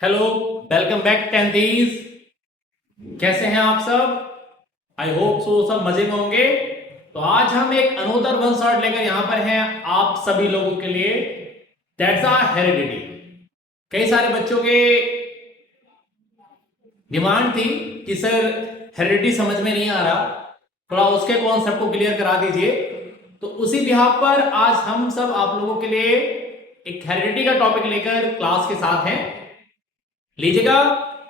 Hello, welcome back टेंथीज। कैसे हैं आप सब? आई होप सो सब मजे में होंगे। तो आज हम एक अनोदर वन शॉट लेकर यहां पर हैं आप सभी लोगों के लिए। That's a heredity. कई सारे बच्चों के डिमांड थी कि सर हेरिडिटी समझ में नहीं आ रहा, थोड़ा उसके कॉन्सेप्ट को क्लियर करा दीजिए। तो उसी बिहाफ पर आज हम सब आप लोगों के लिए एक हेरिडिटी का टॉपिक लेकर क्लास के साथ हैं। लीजिएगा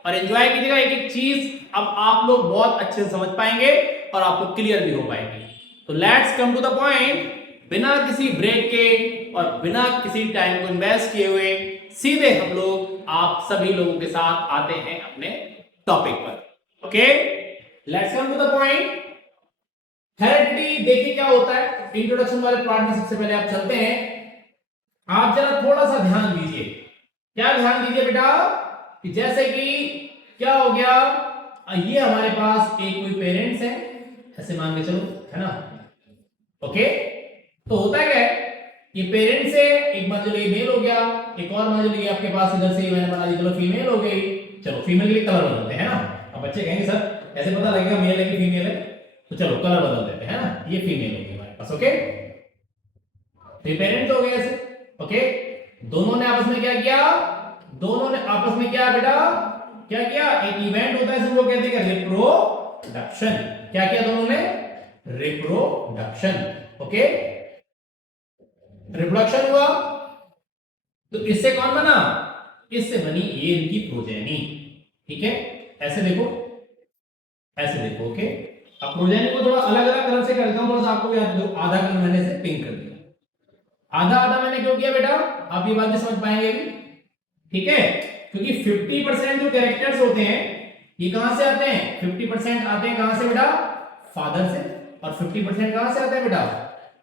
और एंजॉय कीजिएगा एक एक चीज। अब आप लोग बहुत अच्छे से समझ पाएंगे और आपको क्लियर भी हो पाएंगे। तो let's come to the point, बिना किसी ब्रेक के और बिना किसी टाइम को इन्वेस्ट किए हुए सीधे हम लोग आप सभी लोगों के साथ आते हैं अपने टॉपिक पर। Okay, let's come to the point. Heredity देखिए क्या होता है। इंट्रोडक्शन वाले पार्ट में सबसे पहले आप चलते हैं। आप जरा थोड़ा सा ध्यान दीजिए। क्या ध्यान दीजिए बेटा कि जैसे कि क्या हो गया, ये हमारे पास एक कोई पेरेंट्स है, ऐसे मान के चलो, है ना। ओके, तो होता क्या है, ये पेरेंट्स है, एक मान लो ये मेल हो गया, एक और मान लो ये आपके पास इधर से मैंने बना दी, चलो फीमेल हो गई। चलो फीमेल के लिए कलर बदलते हैं ना। अब बच्चे कहेंगे सर ऐसे पता लगेगा मेल है कि फीमेल है, तो चलो कलर बदल देते हैं ना। ये फीमेल होगी हमारे पास। ओके, तो पेरेंट्स हो गए ऐसे। ओके, दोनों ने आपस में क्या किया, दोनों ने आपस में क्या बेटा, क्या किया, एक इवेंट होता है जिसको कहते हैं रिप्रोडक्शन। क्या किया दोनों ने, रिप्रोडक्शन। ओके, रिप्रोडक्शन हुआ तो इससे कौन बना, इससे बनी ये इनकी प्रोजेनी। ठीक है, ऐसे देखो, ऐसे देखो। ओके, अब प्रोजेनी को थोड़ा अलग अलग कलर से करता हूं, थोड़ा सा आपको भी आधा कलर मैंने से पिंक कर दिया। आधा आधा मैंने क्यों किया बेटा, आप ये बात भी समझ पाएंगे। ठीक है, क्योंकि 50% जो कैरेक्टर्स होते हैं ये कहां से आते हैं, 50% आते हैं कहां से बेटा, फादर से, और 50% कहां से आते हैं बेटा,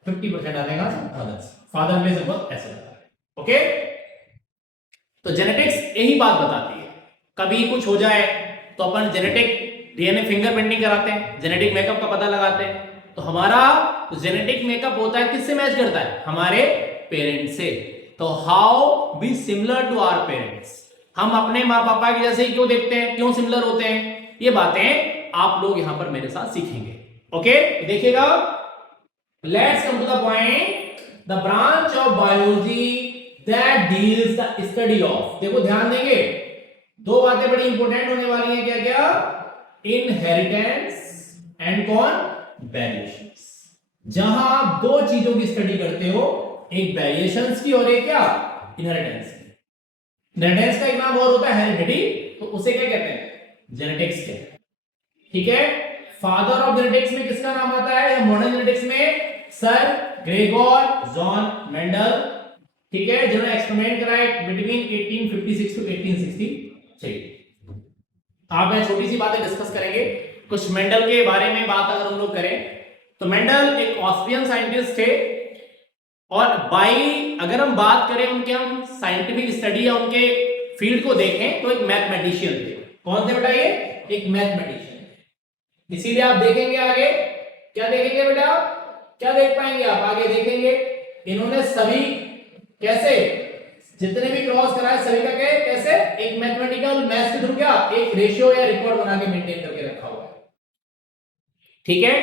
50% आते हैं कहां से, फादर से। फादर प्लेस बहुत ऐसे होता है। ओके, तो जेनेटिक्स यही बात बताती है। कभी कुछ हो जाए तो अपन जेनेटिक डीएनए फिंगरप्रिंटिंग कराते हैं, जेनेटिक मेकअप का पता लगाते हैं। तो हमारा जेनेटिक मेकअप होता है किससे मैच करता है, हमारे पेरेंट्स से। तो how be similar to our parents, हम अपने माँ पापा के जैसे ही क्यों देखते हैं, क्यों सिमिलर होते हैं, ये बातें आप लोग यहां पर मेरे साथ सीखेंगे। ओके, देखिएगा, let's come to the point. The branch of biology that deals the study of, देखो ध्यान देंगे, दो बातें बड़ी इंपॉर्टेंट होने वाली हैं। क्या क्या, इनहेरिटेंस एंड कौन, वेरिएशंस। जहां आप दो चीजों की स्टडी करते हो, एक वेरिएशंस की और एक क्या, इनहेरिटेंस की। इनहेरिटेंस का एक नाम और होता है हेरिडिटी, तो उसे क्या कहते हैं, जेनेटिक्स कहते हैं। ठीक है, फादर ऑफ जेनेटिक्स में किसका नाम आता है, मॉडर्न जेनेटिक्स में सर ग्रेगोर जॉन मेंडल। ठीक है, जिन्होंने एक्सपेरिमेंट कराए बिटवीन 1856 टू 1860। आप मैं छोटी सी बातें डिस्कस करेंगे कुछ मेंडल के बारे में। बात अगर हम लोग करें तो मेंडल एक ऑस्ट्रियन साइंटिस्ट थे, और बाई अगर हम बात करें उनके, हम साइंटिफिक स्टडी या उनके फील्ड को देखें तो एक मैथमेटिशियन थे। कौन थे बेटा, ये एक मैथमेटिशियन। इसीलिए आप देखेंगे आगे, क्या देखेंगे बेटा, क्या देख पाएंगे आप आगे देखेंगे, इन्होंने सभी कैसे जितने भी क्रॉस कराए सभी का कैसे एक मैथमेटिकल मैथ्स के थ्रू क्या एक रेशियो या रिकॉर्ड बना के मेंटेन करके रखा हुआ है। ठीक है,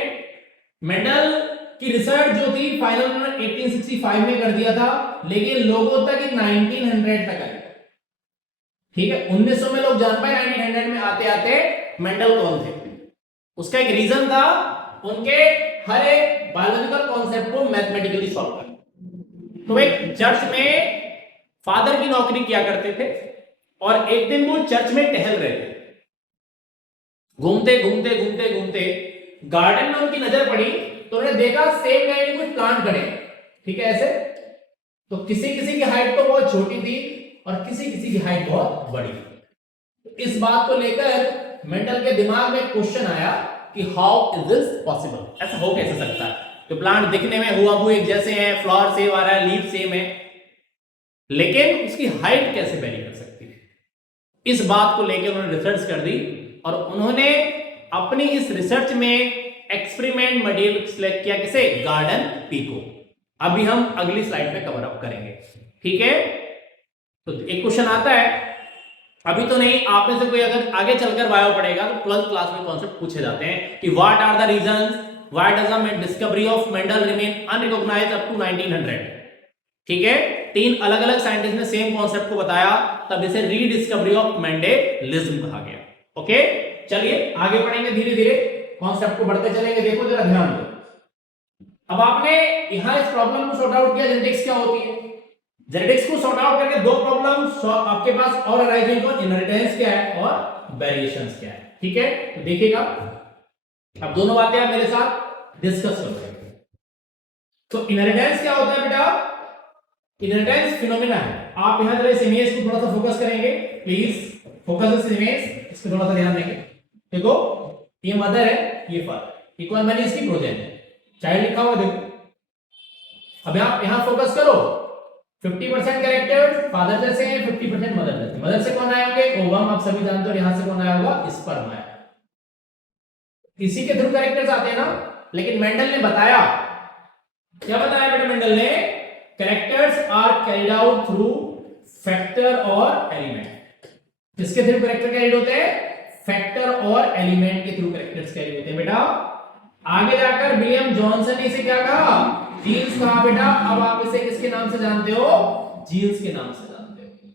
मेंडल की रिसर्च जो थी फाइनल उन्होंने 1865 में कर दिया था, लेकिन लोगों तक 1900 तक आई। ठीक है, 1900 में लोग जान पाए, 1900 में आते आते मेंडल कौन थे। उसका एक रीजन था, उनके हर एक बायोलॉजिकल कॉन्सेप्ट को मैथमेटिकली सॉल्व करना। तो एक चर्च में फादर की नौकरी किया करते थे, और एक दिन वो चर्च में टहल रहे थे। घूमते घूमते घूमते घूमते गार्डन में उनकी नजर पड़ी, तो उन्होंने देखा सेम लाइन में कुछ प्लांट खड़े। ठीक है, ऐसे। तो किसी किसी की हाइट तो बहुत छोटी थी और किसी किसी की हाइट बहुत बड़ी। तो इस बात को लेकर मेंडल के दिमाग में क्वेश्चन आया कि हाउ इज दिस पॉसिबल, ऐसा हो कैसे सकता है, तो प्लांट दिखने में हुआ एक जैसे हैं, फ्लावर सेम आ रहा है, लीफ सेम है, लेकिन उसकी हाइट कैसे वेरी कर सकती है। इस बात को लेकर उन्होंने रिसर्च कर दी, और उन्होंने अपनी इस रिसर्च में एक्सपेरिमेंट मटेरियल सिलेक्ट किया, किसे, गार्डन पीको। अभी हम अगली स्लाइड पे कवर अप करेंगे। ठीक है, तो एक क्वेश्चन आता है अभी तो नहीं, आप में से कोई अगर आगे चलकर बायो पढ़ेगा तो 12th क्लास में कॉन्सेप्ट पूछे जाते हैं कि what are the reasons why does the discovery of Mendel remain unrecognised up to 1900। ठीक है, तीन अलग अलग साइंटिस्ट ने सेम कॉन्सेप्ट को बताया, तब इसे रीडिस्कवरी ऑफ मेंडेलिज्म कहा गया। ओके, चलिए आगे पढ़ेंगे धीरे धीरे, कॉन्सेप्ट को बढ़ते चलेंगे। देखो जरा ध्यान दो, अब आपने यहां इस प्रॉब्लम को सॉर्ट आउट किया, जेनेटिक्स क्या होती है। जेनेटिक्स को सॉर्ट आउट करके दो प्रॉब्लम आपके पास और अराइजिंग हो, इनहेरिटेंस क्या है और वेरिएशंस क्या है। ठीक है, तो देखिएगा अब दोनों बातें आप मेरे साथ डिस्कस करोगे। तो इनहेरिटेंस क्या होता है बेटा, इनहेरिटेंस फिनोमेना है। आप यहां जरा इस इमेज को थोड़ा सा फोकस करेंगे, प्लीज फोकस इस इमेज, इसको थोड़ा सा ध्यान देंगे। देखो ये मदर है, ये फादर, इक्वल मानी इसकी प्रोजेनी, चाइल्ड लिखा हुआ देखो। अब आप यहां फोकस करो, 50% कैरेक्टर्स फादर जैसे हैं, 50% मदर जैसे। मदर से कौन आए होंगे, ओवम, आप सभी जानते हो। यहां से कौन आया होगा, स्पर्म आया। इसी के थ्रू कैरेक्टर्स आते हैं ना। लेकिन मेंडल ने बताया, क्या बताया बेटा मेंडल ने, characters are carried out through factor और एलिमेंट। किसके थ्रू कैरेक्टर कैरिड होते हैं, फैक्टर और एलिमेंट के थ्रू कैरेक्टर्स कैरिड होते हैं बेटा। आगे जाकर विलियम जॉनसन ने इसे क्या कहा, जीन्स कहा बेटा। अब आप इसे किसके नाम से जानते हो, जीन्स के नाम से जानते हो।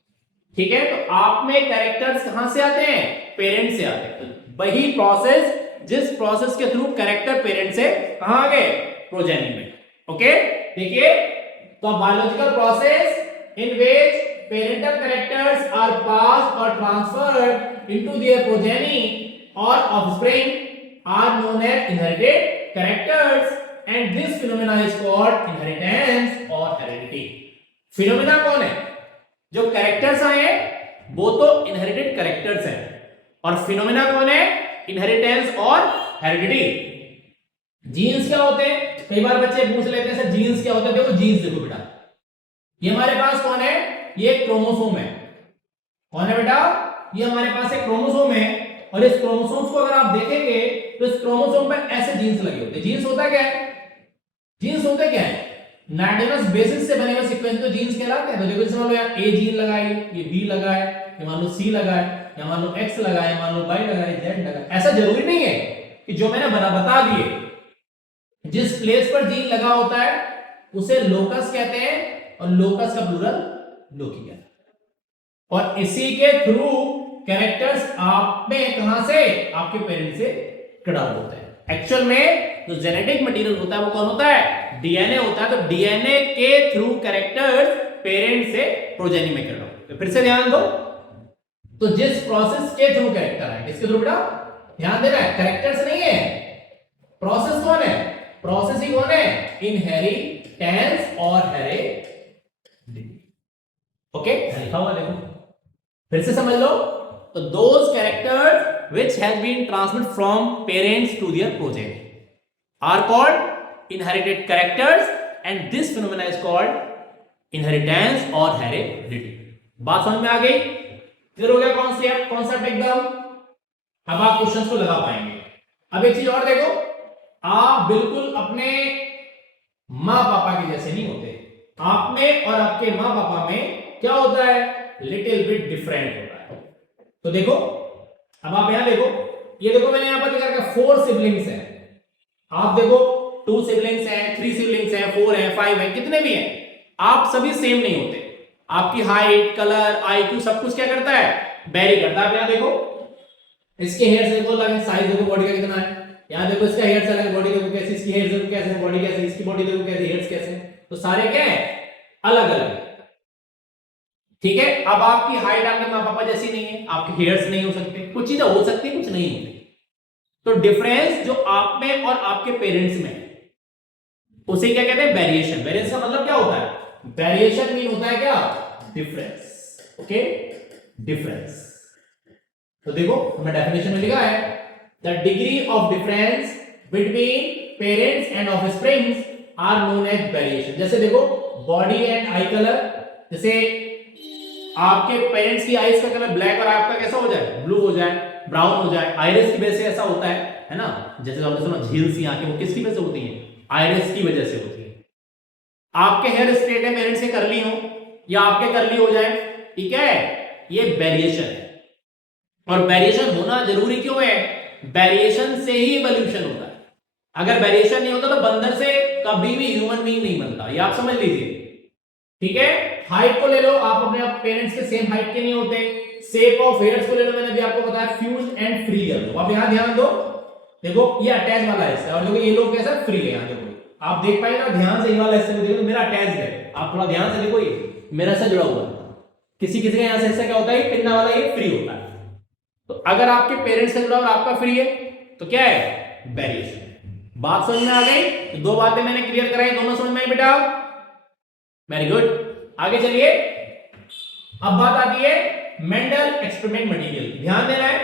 ठीक है, तो आप में कैरेक्टर्स कहां से आते हैं, पेरेंट से आते हैं। तो वही प्रोसेस, जिस प्रोसेस के थ्रू कैरेक्टर पेरेंट से कहां आ गए, प्रोजेनी में। ओके, देखिए तो biological process in which parental characters are passed और ट्रांसफर्ड इनटू देयर प्रोजेनी और offspring are known as inherited characters and this phenomena is called inheritance or heredity। phenomena कौन है, जो characters आए हैं वो तो inherited characters हैं, और phenomena कौन है, inheritance और heredity। जीन्स क्या होते हैं, कई बार बच्चे पूछ लेते हैं सर जीन्स क्या होते हैं। देखो जीन्स देखो बेटा, ये हमारे पास कौन है, ये क्रोमोसोम है। कौन है बेटा, ये हमारे पास एक क्रोमोसोम है, और इस क्रोमोसोम्स को अगर आप देखेंगे तो इस क्रोमोसोम पर ऐसे जीन्स लगे होते हैं। जीन्स होता क्या है, जीन्स होते क्या है, नाइट्रोजनस बेसिस से बने हुए सीक्वेंस तो जीन्स कहलाते हैं। तो देखो जैसे मान लो यहाँ ए जीन लगा है, ये बी लगा है, ये मान लो सी लगा है, या मान लो एक्स लगा है, मान लो वाई लगा है, जेड लगा है। ऐसा जरूरी नहीं है कि जो मैंने बता दिए, जिस प्लेस पर जीन लगा होता है उसे लोकस कहते हैं, और लोकस का प्लूरल लोकी कहते हैं। और इसी के थ्रू कैरेक्टर्स आप में कहां से, आपके पेरेंट्स से कडाउट होते हैं। एक्चुअल में जो जेनेटिक मटेरियल होता है वो कौन होता है, डीएनए होता है। तो डीएनए के थ्रू कैरेक्टर्स पेरेंट से प्रोजेनी में कडाउट होते हैं। फिर से ध्यान दो, तो जिस प्रोसेस के थ्रू कैरेक्टर है, किसके थ्रू बेटा, ध्यान देना है, कैरेक्टर्स नहीं है, प्रोसेस कौन है, प्रोसेस ही कौन है, इनहेरिटेंस और हेरेडिटी। ओके, लिखा हुआ देखो, फिर से समझ लो। तो those characters which has been transmitted from parents to their progeny are called inherited characters and this phenomena is called inheritance or heredity। बात समझ में आ गई, क्लियर हो गया कॉन्सेप्ट एकदम। अब आप क्वेश्चंस को लगा पाएंगे। अब एक चीज और देखो, आप बिल्कुल अपने माँ पापा के जैसे नहीं होते। आप में और आपके माँ पापा में क्या होता है, लिटिल बिट डिफरेंट होता है। तो देखो अब आप यहां देखो, ये देखो मैंने यहां पर लिखा है 4 सिबलिंग्स हैं। आप देखो 2 सिबलिंग्स हैं, 3 सिबलिंग्स हैं, 4 हैं, 5 हैं, कितने भी हैं, आप सभी सेम नहीं होते। आपकी हाइट, कलर, आईक्यू सब कुछ क्या करता है, वेरी करता है। आप यहां देखो, इसके हेयर से देखो अलग साइज देखो बॉडी का कितना है। यहां देखो इसका हेयर से अलग बॉडी देखो कैसी, इसकी हेयर देखो कैसे, बॉडी कैसे, इसकी बॉडी देखो कैसी, हेयर्स कैसे, तो सारे क्या है, अलग अलग। ठीक है, अब आपकी हाइट आपके माँ पापा जैसी नहीं है, आपके हेयर्स नहीं हो सकते, कुछ चीजें हो सकती कुछ नहीं होती। तो डिफरेंस जो आप में और आपके पेरेंट्स में, उसे क्या कहते हैं, वेरिएशन। वेरिएशन का मतलब क्या होता है, वेरिएशन मीन होता है क्या, डिफरेंस। Okay, difference. तो देखो हमने डेफिनेशन में लिखा है, the degree of difference between parents and offsprings are known as variation. जैसे देखो बॉडी एंड आई कलर, जैसे आपके पेरेंट्स की आईज का कलर ब्लैक और आपका कैसा हो जाए, ब्लू हो जाए, ब्राउन हो जाए, आइरिस की वजह से ऐसा होता है ना। जैसे आपने सुना झील सी आंखें, वो किसकी वजह से होती हैं, आइरिस की वजह से होती है। आपके हेयर स्ट्रेट है, पेरेंट्स के कर्ली हो, या आपके कर्ली हो जाए, ठीक है, ये वेरिएशन है। और वेरिएशन होना जरूरी क्यों है? वेरिएशन से ही इवोल्यूशन होता है। अगर वेरिएशन नहीं होता तो बंदर से कभी भी ह्यूमन बीइंग नहीं बनता, ये आप समझ लीजिए। ठीक है, हाइट को ले लो, आप अपने पेरेंट्स के सेम हाइट के नहीं होते। शेप ऑफ हेयर्स को ले लो, मैंने अभी आपको बताया फ्यूज एंड फ्री कर दो। आप यहां ध्यान दो, देखो ये अटैच वाला हिस्सा और देखो ये लोग कैसा फ्री है। यहां देखो आप देख पाए ना, ध्यान से ये वाला हिस्सा देखो, मेरा अटैच है। आप थोड़ा ध्यान से देखो, ये मेरा से जुड़ा हुआ है। किसी किसी का यहां से हिस्सा क्या होता है, पिन्ना वाला ये फ्री होता है। तो अगर आपके पेरेंट्स से जुड़ा और आपका फ्री है तो क्या है, वेरिएशन। बात समझ में आ गई? तो दो बातें मैंने क्लियर कराई, दोनों समझ में आई बेटा? वेरी गुड, आगे चलिए। अब बात आती है मेंडल एक्सपेरिमेंट मटेरियल, ध्यान देना है।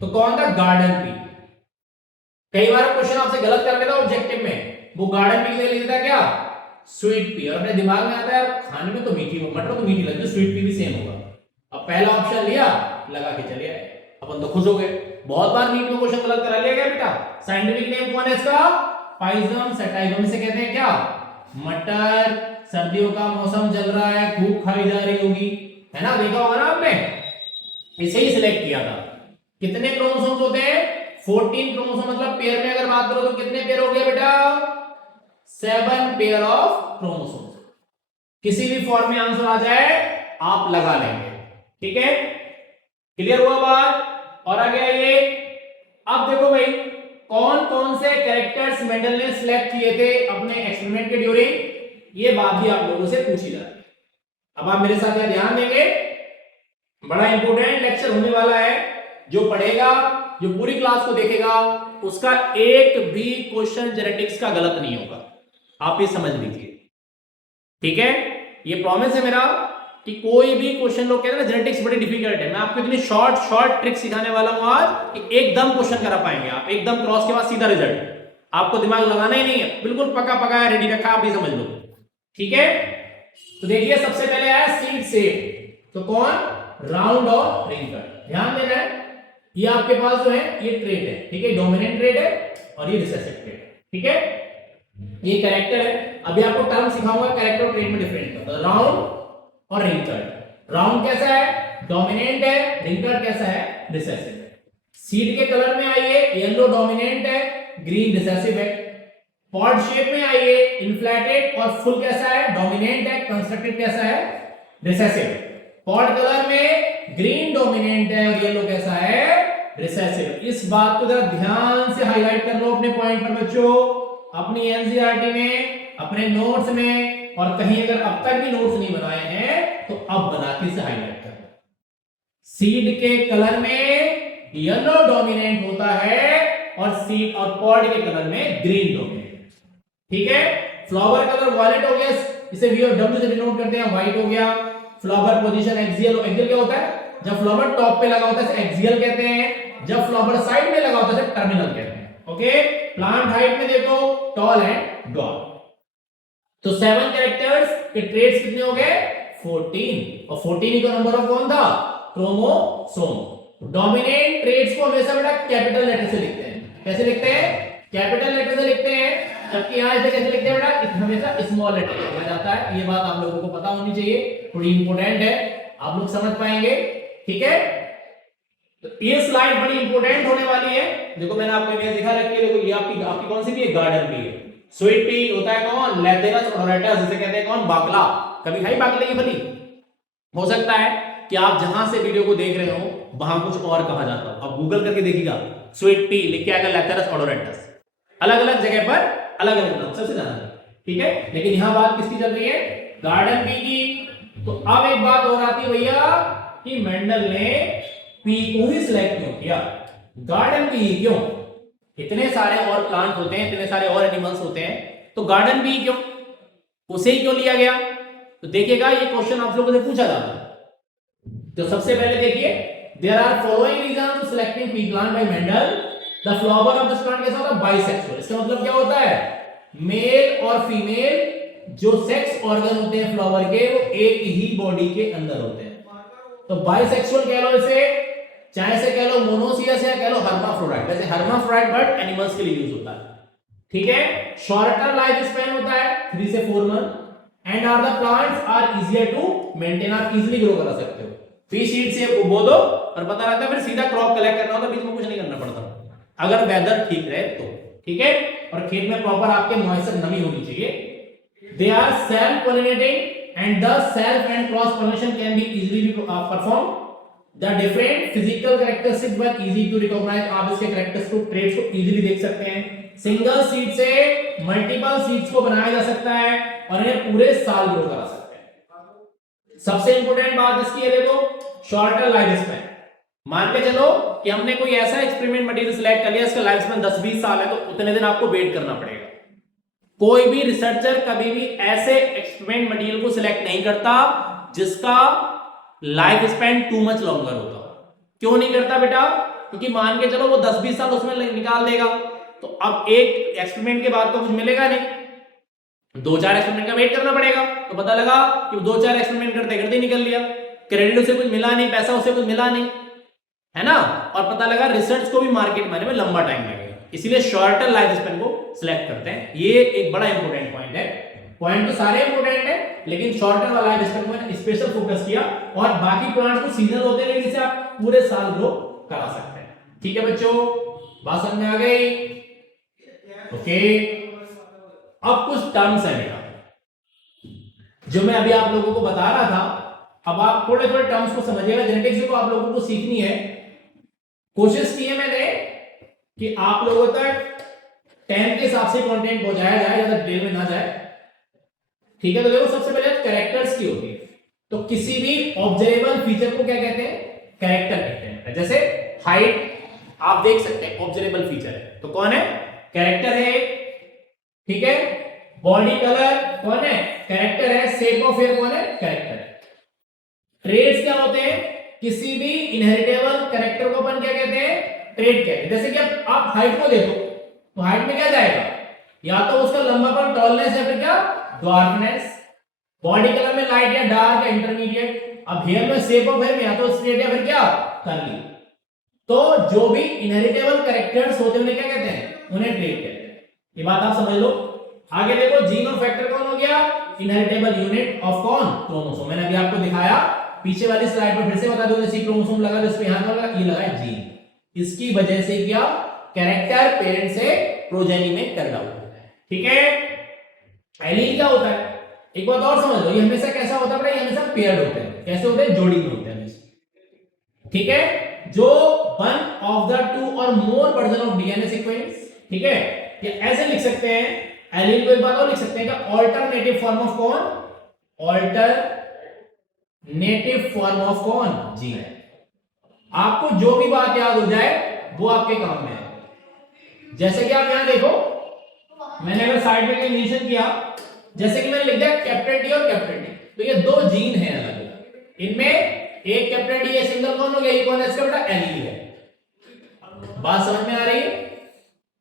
तो कौन था, गार्डन पी। कई बार क्वेश्चन आपसे गलत कर लेता ऑब्जेक्टिव में, वो गार्डन पी ले लेता क्या, स्वीट पी, और अपने दिमाग में आता है खाने में तो मीठी, मटर तो मीठी लगती है, स्वीट पी भी सेम होगा। अब पहला ऑप्शन लिया, लगा के चले आए, अपन तो खुश हो गए। बहुत बार नीट में क्वेश्चन गलत करा लिया गया बेटा। साइंटिफिक नेम कौन है इसका, पाइजम सटाइवम से कहते हैं क्या, मटर। सर्दियों का मौसम चल रहा है, खूब खाई जा रही होगी, है ना, देखा होगा ना आपने। इसे ही सिलेक्ट किया था। कितने क्रोमोसोम्स होते हैं, 14 क्रोमोसोम, मतलब पेयर में अगर बात करो तो कितने पेयर हो गए बेटा, 7 पेयर ऑफ क्रोमोसोम्स। किसी भी फॉर्म में आंसर आ जाए आप लगा लेंगे, ठीक है, क्लियर हुआ बात? और आगे आइए। अब देखो भाई, कौन कौन से कैरेक्टर्स मेंडल ने सिलेक्ट किए थे अपने एक्सपेरिमेंट के ड्यूरिंग, ये बात भी आप लोगों से पूछी जा रही है। अब आप मेरे साथ ध्यान देंगे, बड़ा इंपॉर्टेंट लेक्चर होने वाला है। जो पढ़ेगा, जो पूरी क्लास को देखेगा, उसका एक भी क्वेश्चन जेनेटिक्स का गलत नहीं होगा, आप ये समझ लीजिए, ठीक है। ये प्रॉमिस है मेरा कि कोई भी क्वेश्चन, लोग कहते हैं ना जेनेटिक्स बड़ी डिफिकल्ट है, मैं आपको इतनी शॉर्ट ट्रिक सिखाने वाला हूं आज कि एकदम क्वेश्चन करा पाएंगे आप, एकदम क्रॉस के बाद सीधा रिजल्ट, आपको दिमाग लगाना ही नहीं है, बिल्कुल पका पका है, रेडी रखा, आप भी समझ लो, ठीक है। तो देखिए सबसे पहले आया सीड शेप, तो कौन, राउंड और रिंकल। ध्यान देना है, ये आपके पास जो है ये ट्रेट है, ठीक है, डोमिनेंट ट्रेट है और ये रिसेसिव ट्रेट है, ठीक है, ये कैरेक्टर है। अभी आपको टर्म सिखाऊंगा कैरेक्टर और ट्रेट में डिफरेंट, राउंड और रिंकल। राउंड कैसा है, डोमिनेंट है, रिंकल कैसा है, रिसेसिव है। सीड के कलर में आइए, येलो डोमिनेंट है, ग्रीन रिसेसिव है। पॉड शेप में आइए, इन्फ्लेटेड और फुल कैसा है, डोमिनेंट है, कंस्ट्रक्टेड कैसा है, रिसेसिव। पॉड कलर में ग्रीन डोमिनेंट है और येलो कैसा है, रिसेसिव। इस बात को जरा ध्यान से हाईलाइट कर लो अपने पॉइंट पर बच्चों, अपनी एनसीईआरटी में, अपने नोट्स में, और कहीं अगर अब तक भी नोट्स नहीं बनाए हैं तो अब बना के इसे हाईलाइट कर। सीड के कलर में येलो डोमिनेंट होता है और सीड और पॉड के कलर में ग्रीन डोमिनेंट, ठीक है। फ्लावर कलर वायलेट हो गया, इसे वी और डब्ल्यू से डिनोट करते हैं, व्हाइट हो गया। फ्लावर पोजीशन एक्सियल, एक्सियल क्या होता है, जब फ्लावर टॉप पे लगा होता है एक्सियल कहते हैं, जब फ्लावर साइड में लगा होता है टर्मिनल कहते हैं, ओके। प्लांट हाइट में देखो टॉल एंड ड्वार्फ। तो 7 कैरेक्टर्स के ट्रेट्स कितने हो गए, 14, और 14 का नंबर ऑफ कौन था, क्रोमोसोम। डोमिनेंट ट्रेट्स को हमेशा बेटा कैपिटल लेटर से लिखते हैं, कैसे लिखते हैं, कैपिटल लेटर से लिखते हैं, जबकि यहां इसे कैसे लिखते हैं बेटा, हमेशा स्मॉल लेटर से लिखा जाता है। ये बात आप लोगों को पता होनी चाहिए, थोड़ी इंपॉर्टेंट है, आप लोग समझ पाएंगे, ठीक है। तो ये स्लाइड बड़ी इंपॉर्टेंट होने वाली है। देखो मैंने आपको इमेज दिखा रखी है, देखो ये आपकी कौन सी भी है, गार्डन पी है। स्वीट पी होता है कौन, लैथेरस ओडोरेटस, जिसे कहते हैं कौन, बाकला। कभी खाई बाकले की फली? हो सकता है कि आप जहां से वीडियो को देख रहे हो वहां कुछ और कहा जाता हो, आप गूगल करके देखिएगा, स्वीट पी लिख के आएगा लैथेरस ओडोरेटस, अलग अलग जगह पर अलग अलग नाम, सबसे ज्यादा, ठीक है। लेकिन यहां बात किसकी चल रही है, गार्डन पी की। तो अब एक बात और आती है भैया कि मेंडल ने पी को ही सिलेक्ट क्यों किया, गार्डन पी क्यों, इतने सारे और प्लांट होते हैं, इतने सारे और एनिमल्स होते हैं, तो गार्डन पी क्यों, उसे ही क्यों लिया गया। तो देखिएगा ये क्वेश्चन आप लोगों से पूछा जाता है। तो सबसे पहले देखिए, there are following reason to selecting pea plant by Mendel. The flower of this plant कैसा होता है, बाइसेक्सुअल। इसका मतलब क्या होता है, मेल और फीमेल जो सेक्स ऑर्गन होते हैं फ्लावर के, वो एक ही बॉडी के अंदर होते हैं। तो बाइसेक्सुअल कह लो इसे, चाहे से कह लो मोनोसियस या कह लो हर्माफ्रोडाइट। वैसे हर्माफ्रोडाइट बट एनिमल्स के लिए यूज होता है, ठीक है। शॉर्टर लाइफ स्पैन होता है 3 से 4 month, and are the plants are easier to maintain, आप इजीली ग्रो करा सकते हो। फ्री सीड से बो दो और पता लगता है फिर सीधा क्रॉप कलेक्ट करना होता है, बीच में कुछ नहीं करना पड़ता अगर वेदर ठीक रहे तो। ठीक है, और खेत में प्रॉपर आपके मॉइस्चर नमी होनी चाहिए। They are self pollinating and the self and cross pollination can be easily perform. The different physical characteristics were easy to recognise, आप इसके कैरेक्टर्स को ट्रेट्स को इजीली देख सकते हैं। सिंगल सीड से मल्टीपल सीड्स को बनाया जा सकता है और इन्हें पूरे साल ग्रो करा सकते हैं। सबसे इंपॉर्टेंट बात इसकी है, देखो शॉर्टर लाइफ स्पैन। मान के चलो कि हमने कोई ऐसा एक्सपेरिमेंट मटेरियल सिलेक्ट कर लिया, इसका लाइफ स्पैन 10-20 साल है, तो उतने दिन आपको वेट करना पड़ेगा। कोई भी रिसर्चर कभी भी ऐसे एक्सपेरिमेंट मटेरियल को सिलेक्ट नहीं करता जिसका life span too much longer होगा। क्यों नहीं करता बेटा? क्योंकि मान के चलो वो 10-20 साल उसमें निकाल देगा, तो अब एक एक्सपेरिमेंट के बाद तो कुछ मिलेगा नहीं, 2-4 एक्सपेरिमेंट का वेट करना पड़ेगा। तो पता लगा कि 2-4 एक्सपेरिमेंट करते करते निकल लिया, क्रेडिट उसे कुछ मिला नहीं, पैसा उसे कुछ मिला नहीं, है ना। और पता लगा रिसर्च को भी मार्केट में आने में लंबा टाइम लगेगा, इसीलिए शॉर्टर लाइफ स्पैन को सिलेक्ट करते हैं। ये एक बड़ा इंपॉर्टेंट पॉइंट है। पॉइंट तो सारे इंपॉर्टेंट है, लेकिन शॉर्टर वाला लाइफ स्पैन को मैंने स्पेशल फोकस किया। और बाकी प्लांट्स को सीजनल होते हैं, लेकिन इसे आप पूरे साल ग्रो करा सकते हैं। ठीक है बच्चों, बात समझ में आ गई? ओके, अब कुछ टर्म्स है बेटा जो मैं अभी आप लोगों को बता रहा था। अब आप थोड़े थोड़े टर्म्स को समझिएगा, जेनेटिक्स को आप लोगों को सीखनी है। कोशिश की है मैंने कि आप लोगों तक 10 के हिसाब से कंटेंट पहुंचाया जाए, ज्यादा डिटेल में ना जाए। ठीक है, तो देखो सबसे पहले कैरेक्टर्स की होती है। तो किसी भी ऑब्जर्वेबल फीचर को क्या कहते हैं? कैरेक्टर कहते हैं। जैसे हाइट आप देख सकते हैं ऑब्जर्वेबल फीचर है, तो कौन है? कैरेक्टर है। ठीक है, बॉडी कलर कौन है? कैरेक्टर है। शेप ऑफ हेयर कौन है? कैरेक्टर है। ट्रेड्स क्या होते हैं? किसी भी इनहेरिटेबल कैरेक्टर को अपन क्या कहते हैं? ट्रेड कहते हैं। जैसे कि आप हाइट को देखो, तो हाइट में क्या जाएगा? या तो उसका लंबापन, टॉलनेस, या फिर क्या? ड्वार्फनेस। बॉडी कलर में लाइट या डार्क या इंटरमीडिएट। अब हेयर में, शेप ऑफ हेयर में या तो स्ट्रेट या फिर क्या? कर्ली। तो जो भी इनहेरिटेबल कैरेक्टर्स होते हैं उन्हें क्या कहते हैं? उन्हें ट्रेड कहते हैं। ये बात आप समझ लो। आगे देखो, जीन और फैक्टर कौन हो गया? इनहेरिटेबल यूनिट ऑफ कौन? क्रोमोसोम। मैंने अभी आपको दिखाया पीछे वाली स्लाइड पर, फिर से बता दो। जैसे क्रोमोसोम लगा, जिसपे यहां पर लगा, ये लगा है जीन। इसकी वजह से क्या? कैरेक्टर पेरेंट से प्रोजेनी में टर्न आउट होता है। ठीक है, एलील क्या होता है? एक बात और समझ लो, ये हमेशा कैसा होता है? ये हमेशा पेयर्ड होते हैं। कैसे होते हैं? जोड़ी में होते हैं हमेशा। ठीक है, जो वन ऑफ द टू और मोर वर्जन ऑफ डीएनए सीक्वेंस। ठीक है, ये ऐसे लिख सकते हैं एलील को। एक बात और लिख सकते हैं कि ऑल्टरनेटिव फॉर्म ऑफ कौन? ऑल्टरनेटिव फॉर्म ऑफ कौन? जीन। आपको जो भी बात याद हो जाए वो आपके काम में है। जैसे कि आप यहां देखो, मैंने अगर साइड में मेंशन किया, जैसे कि मैंने लिख दिया कैप्टन डी और कैप्टन डी, तो ये दो जीन हैं अलग अलग। इनमें एक कैप्टन डी है, सिंगल कौन हो गया? ये कौन है? इसका बेटा एलील है। बात समझ में आ रही है?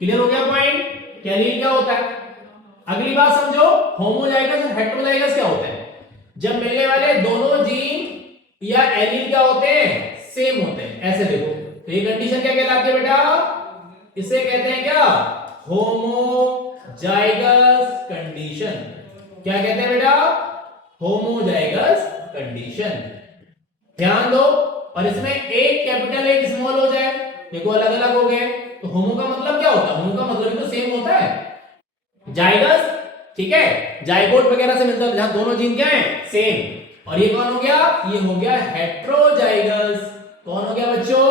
क्लियर हो गया पॉइंट? क्या एलील क्या होता है? अगली बात समझो, होमोजाइगस और हेटेरोजाइगस क्या होता है? जब मिलने वाले दोनों जीन या एलील क्या होते हैं? सेम होते हैं। ऐसे देखो, तो ये कंडीशन क्या कहलाती है बेटा? इसे कहते हैं क्या? Homozygous condition. क्या कहते हैं बेटा? Homozygous condition. ध्यान दो, और इसमें एक कैपिटल एक स्मॉल हो जाए, देखो अलग अलग हो गए, तो होमो का मतलब क्या होता है? होमो का मतलब तो सेम होता है। जाइगस, ठीक है, जाइगोट वगैरह से मिलता है, जहां दोनों जीन क्या है? सेम। और ये कौन हो गया? ये हो गया हेट्रोजाइगस। कौन हो गया बच्चों?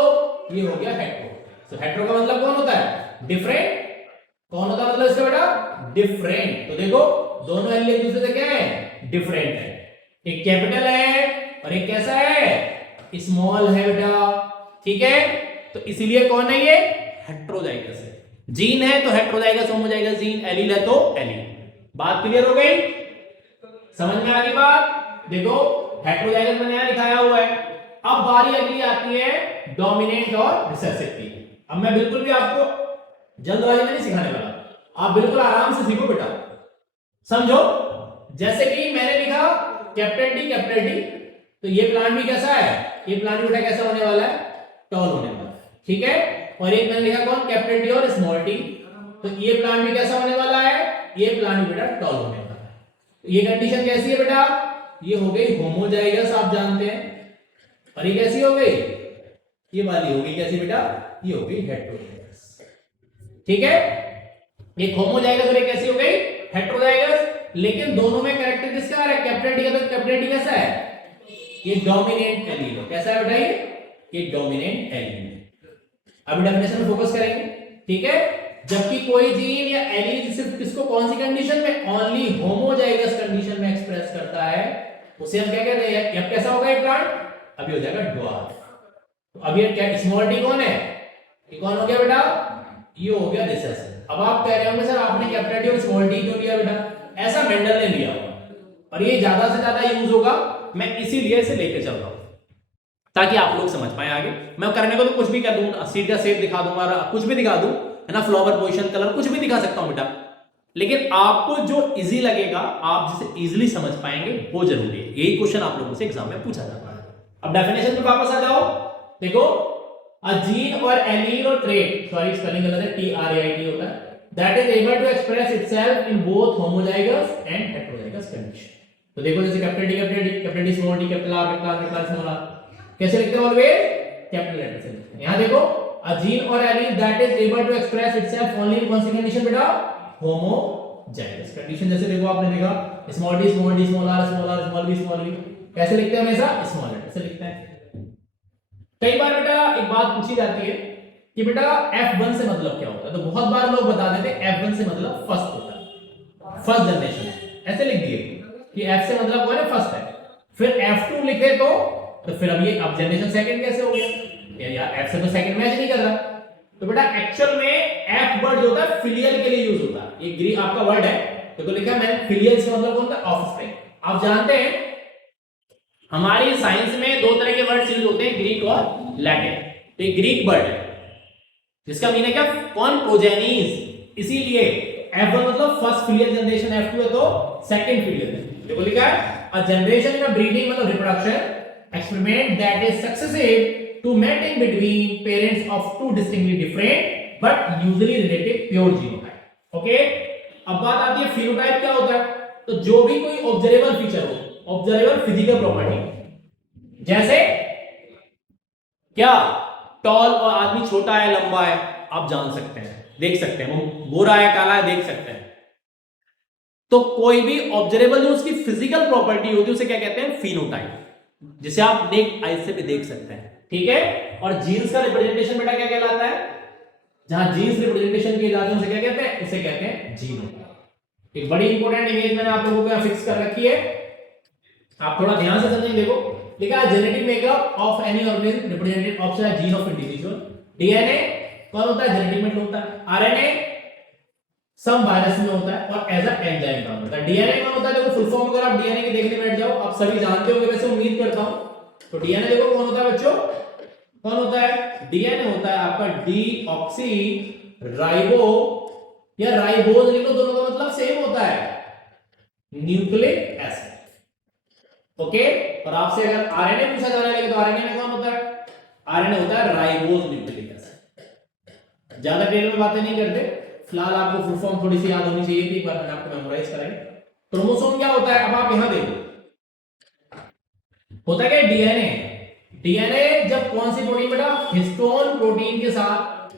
ये हो गया हेट्रो। तो हेट्रो का मतलब कौन होता है? डिफरेंट। कौन होता है मतलब इसका बेटा? डिफरेंट। तो देखो दोनों एलील एक दूसरे से क्या है? डिफरेंट है। एक कैपिटल है और एक कैसा है? स्मॉल है बेटा। ठीक है, तो इसीलिए कौन है ये? हेट्रोजाइगस है। जीन है तो हेट्रोजाइगस होमोजाइगस जीन, एलील है तो एलील। बात क्लियर हो गई? समझ में आ गई बात? देखो हेट्रोजाइगस मैंने यहां लिखाया हुआ है। अब बारी अगली आती है डोमिनेंट और रिसेसिव की। अब मैं बिल्कुल भी आपको जल्दबाजी में नहीं सिखाने वाला, आप बिल्कुल आराम से सीखो बेटा। समझो, जैसे कि मैंने लिखा कैप्टन डी, तो ये प्लांट भी कैसा है? ये प्लांट बेटा कैसा होने वाला है? टॉल होने वाला है। ठीक है, और एक मैंने लिखा कौन? कैप्टन डी और स्मॉल टी, तो ये प्लांट भी कैसा होने वाला है? ये प्लांट बेटा टॉल होने वाला है। तो ये कंडीशन कैसी है बेटा? ये हो गई होमोजाइगस, आप जानते हैं। और ये कैसी हो गई, ये वाली हो गई कैसी बेटा, ये हो गई हेटेरोजाइगस। ठीक है, एक होमोजाइगस और एक कैसी हो गई, हेटेरोजाइगस। लेकिन दोनों में कैरेक्टर किसका आ रहा है, कैपिटल डी का। तो कैपिटल डी कैसा है, ये डोमिनेंट एलील है। कैसा है बेटा, ये डोमिनेंट एलील है। अब डेफिनेशन में फोकस करेंगे। ठीक है, जबकि कोई जीन या एलील सिर्फ किसको, कौन सी कंडीशन में, ओनली होमोजाइगस कंडीशन में एक्सप्रेस करता है, उसे हम क्या कहते हैं, अब कैसा होगा ये प्लांट, अभी हो जाएगा ड्वार्फ। तो अब ये क्या, स्मॉल डी कौन है, ये कौन हो गया बेटा, ये हो गया रिसेसिव। अब आप कह रहे होंगे सर आपने कैपिटल डी और स्मॉल डी क्यों लिया बेटा, ऐसा मेंडल ने लिया होगा और ये ज्यादा से ज्यादा यूज होगा, मैं इसीलिए इसे लेके चल रहा हूं ताकि आप लोग समझ पाए आगे। मैं करने को तो कुछ भी कर दूं, सीधा शेप दिखा दूंगा, कुछ भी दिखा दूं, है ना, फ्लावर पोजीशन, कलर, कुछ भी दिखा सकता हूं बेटा, लेकिन आपको जो इजी लगेगा, आप जिसे इजीली समझ पाएंगे वो जरूरी है। यही क्वेश्चन आप लोगों से एग्जाम में पूछा जाता है। अब डेफिनेशन पे वापस आ जाओ, देखो, अ जीन और एलील और ट्रेट, सॉरी स्पेलिंग गलत है, TRAIT होता है, that is able to express itself in both homozygous and heterozygous condition। तो देखो जैसे capital D small D, capital R small R, कैसे लिखते हैं ऑलवेज, कैपिटल लेटर से लिखते हैं। यहां देखो, अ जीन और allele that is able to express itself only in कौन सी कंडीशन बेटा, होमोजाइगस कंडीशन। जैसे देखो आपने देखा small D small R small B, कैसे लिखते हैं, हमेशा स्मॉल लेटर से लिखते हैं। कई बार बेटा एक बात पूछी जाती है कि बेटा F1 से मतलब क्या होता है, तो बहुत बार लोग बता देते हैं F1 से मतलब फर्स्ट होता है, फर्स्ट जनरेशन, ऐसे लिख दिए कि F से मतलब कौन है, फर्स्ट है। फिर F2 लिखे तो फिर अब ये अब जनरेशन सेकंड कैसे हो गया यार, F से तो सेकंड मैच नहीं कर रहा। तो बेटा एक्चुअल में F वर्ड जो होता है फिलियल के लिए यूज होता है, ये ग्रीक आपका वर्ड है, तो लिखा मैंने फिलियल से मतलब कौन था, ऑफस्प्रिंग। आप जानते हैं हमारी साइंस में दो तरह के वर्ड्स यूज होते हैं, ग्रीक और लैटिन। तो ये ग्रीक वर्ड है जिसका मीनिंग क्या, कौन, प्रोजेनीज, इसीलिए F1 मतलब फर्स्ट फिलियल जनरेशन, F2 है तो सेकंड फिलियल। देखो लिखा है अ जनरेशन इन ब्रीडिंग मतलब reproduction experiment that is successive to mating between parents of two distinctly different but usually related pure genotype. Okay, अब बात आती है फिनोटाइप क्या होता है, तो जो भी कोई ऑब्जर्वेबल फीचर हो, ऑब्जर्वेबल फिजिकल प्रॉपर्टी, जैसे क्या, टॉल और आदमी छोटा है लंबा है, आप जान सकते हैं, देख सकते हैं, वो गोरा है काला है, देख सकते हैं। तो कोई भी ऑब्जर्वेबल जो उसकी फिजिकल प्रॉपर्टी होती है उसे क्या कहते हैं, फिनोटाइप, जिसे आप नेक्ड आई से भी देख सकते हैं। ठीक है, और जीन्स का रिप्रेजेंटेशन बेटा क्या कहलाता है, जहां जीन्स रिप्रेजेंटेशन किए जाते हैं उसे क्या कहते हैं, उसे कहते हैं जीनोटाइप। एक बड़ी इंपॉर्टेंट इमेज मैंने आप लोगों को यहां फिक्स कर रखी है, आप थोड़ा ध्यान से समझेंगे। देखो लिखा है genetic makeup of any organism represented of the gene of individual. DNA कौन होता है, जेनेटिक में होता है। आरएनए सम वायरस में होता है और एज अ एंजाइम काम होता है। डीएनए कौन होता है, देखो फुल फॉर्म अगर आप डीएनए के देखने बैठ जाओ, आप सभी जानते होंगे, वैसे उम्मीद करता हूं। तो डीएनए देखो कौन होता है बच्चों, कौन होता है, डीएनए होता है आपका डीऑक्सी राइबो या राइबोज लिख लो, दोनों का मतलब सेम होता है, न्यूक्लिक एसिड। ओके, और आपसे अगर आरएनए पूछा जा रहा है तो आरएनए में कौन होता है, आरएनए होता है राइबोज न्यूक्लिक एसिड। ज्यादा डिटेल में बातें नहीं करते, फिलहाल आपको फुल फॉर्म थोड़ी सी याद होनी चाहिए थी, एक बार मैंने आपको मेमोराइज कराई। क्रोमोसोम क्या होता है, अब आप यहां देखो, होता क्या, डीएनए। डीएनए जब कौन सी प्रोटीन बेटा, हिस्टोन प्रोटीन के साथ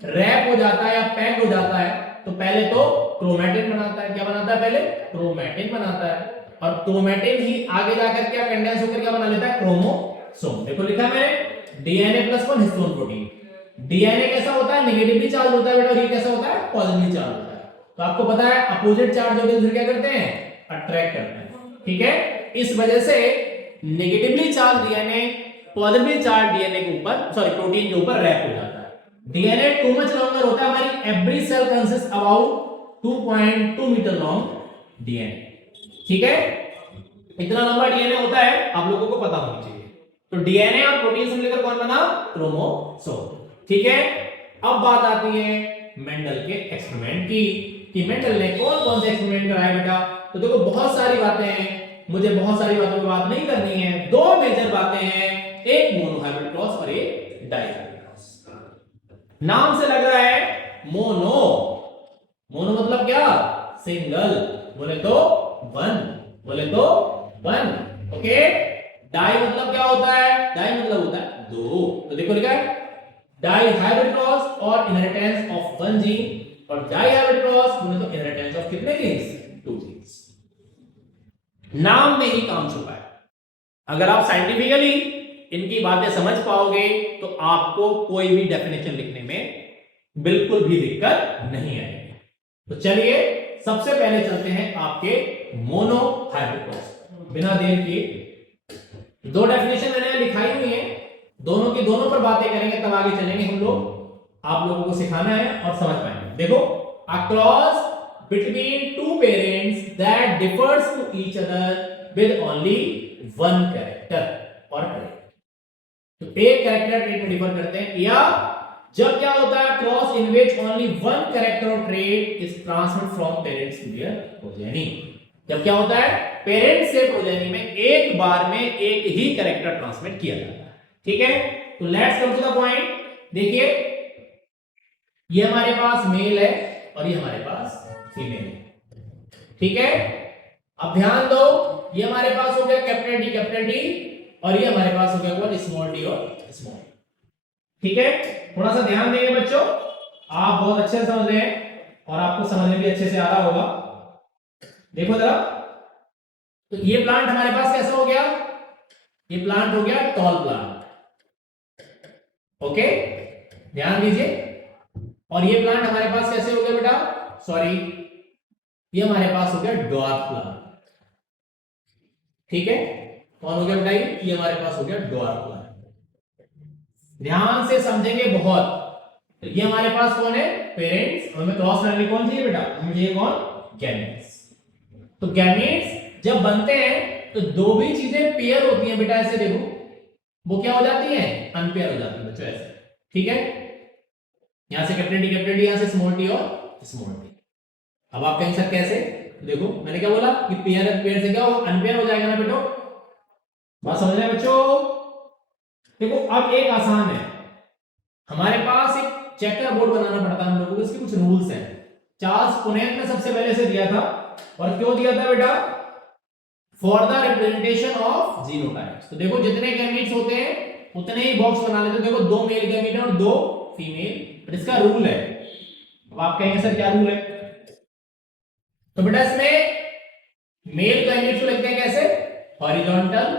रैप हो जाता है या पैक हो जाता है, तो पहले तो क्रोमैटिन बनाता है। क्या बनाता है, पहले क्रोमैटिन बनाता है, और क्रोमैटिन ही आगे जाकर क्या कंडेंस होकर क्या बना लेता है, क्रोमोसोम। देखो लिखा है मैंने DNA plus one histone protein. DNA कैसा होता है, नेगेटिवली चार्ज होता है बेटा, और ये कैसा होता है, पॉजिटिवली चार्ज होता है। तो आपको पता है अपोजिट चार्ज होते हैं क्या करते हैं, अट्रैक्ट करते हैं। ठीक है, इस वजह से negatively charge DNA positively charge DNA के ऊपर, सॉरी प्रोटीन के ऊपर रैप हो जाता है। डीएनए टू मच लॉन्गर होता है, हमारी every cell consist about 2.2 metre long DNA. ठीक है, इतना लंबा डीएनए होता है, आप लोगों को पता होना चाहिए। तो डीएनए और प्रोटीन से मिलकर कौन बना, क्रोमोसोम। ठीक है, अब बात आती है मेंडल के एक्सपेरिमेंट की, कि मेंडल ने कौन कौन से एक्सपेरिमेंट कराए बेटा। तो देखो बहुत सारी बातें हैं, मुझे बहुत सारी बातों पे बात नहीं करनी है, दो मेजर बातें हैं, एक मोनोहाइब्रिड क्रॉस और एक डाइहाइब्रिड क्रॉस। नाम से लग रहा है मोनो, मोनो मतलब क्या, सिंगल, बोले तो वन, बोले तो वन। ओके, डाई मतलब क्या होता है? डाई मतलब होता है दो। तो देखो लिखा है डाई हाइब्रिड क्रॉस और इनहेरिटेंस ऑफ वन जीन, और डाई हाइब्रिड क्रॉस बोले तो इनहेरिटेंस ऑफ कितने जीन्स? Two genes. नाम में ही काम छुपा है। अगर आप साइंटिफिकली इनकी बातें समझ पाओगे तो आपको कोई भी डेफिनेशन लिखने में बिल्कुल भी दिक्कत नहीं आएगी। तो चलिए सबसे पहले चलते हैं आपके मोनो हाइब्रिड क्रॉस। बिना देर किए दो डेफिनेशन मैंने लिखाई हुई है, दोनों की दोनों पर बातें करेंगे, तब आगे चलेंगे हम लोग। आप लोगों को सिखाना है और समझ पाएंगे। देखो, a cross between two parents that differs to each other with only one character और ट्रेट। तो एक कैरेक्टर ट्रेट में डिफर करते हैं, या जब क्या होता है cross in which only one character और trait is transmit from parents to their progeny. जब क्या होता है पेरेंट्स से प्रोजेनी में एक बार में एक ही कैरेक्टर ट्रांसमिट किया जाता है। ठीक है, तो let's come to the point. देखिए, ये हमारे पास मेल है और ये हमारे पास फीमेल है। ठीक है, अब ध्यान दो, ये हमारे पास हो गया कैपिटल डी और ये हमारे पास हो गया कौन? स्मॉल डी और स्मॉल। ठीक है, थोड़ा सा ध्यान देंगे बच्चों, आप बहुत अच्छे से समझ रहे हैं और आपको समझने भी अच्छे से आ रहा होगा। देखो जरा, तो ये प्लांट हमारे पास कैसा हो गया? ये प्लांट हो गया टॉल प्लांट। ओके, ध्यान दीजिए। और ये प्लांट हमारे पास कैसे हो गया बेटा? सॉरी, ये हमारे पास हो गया ड्वार्फ प्लांट। ठीक है, कौन हो गया बेटा? ये हमारे पास हो गया ड्वार्फ प्लांट। ध्यान से समझेंगे बहुत। तो ये हमारे पास कौन है? पेरेंट्स। हमें क्रॉस फैमिली कौन चाहिए बेटा? हमें चाहिए कौन? गैमेट्स। तो गैमेट्स जब बनते हैं तो दो भी चीजें पेयर होती हैं बेटा। ऐसे देखो, वो क्या हो जाती है? अनपेयर हो जाती है बच्चों, ऐसे। ठीक है, यहां से कैपिटल डी, यहां से स्मॉल टी और स्मॉल टी। अब आप कहेंगे सर कैसे? देखो, मैंने क्या बोला कि पेयर पेयर से क्या हो? अनपेयर हो जाएगा ना बेटो। बात समझ रहे हैं बच्चों? देखो, अब एक आसान है, हमारे पास एक चेकर बोर्ड बनाना पड़ता है हम लोगों को। इसके कुछ रूल्स हैं। चार्ल्स पुनेट ने सबसे पहले से दिया था, और क्यों दिया था बेटा? For the representation of genotypes. तो देखो, जितने गैमेट्स होते हैं उतने ही बॉक्स बना लेते हैं। देखो, दो मेल गैमेट है और दो फीमेल, पर इसका रूल है। अब आप कहेंगे सर क्या रूल है? तो बेटा इसमें मेल गैमेट्स को लिखते हैं कैसे? हॉरिजॉन्टल,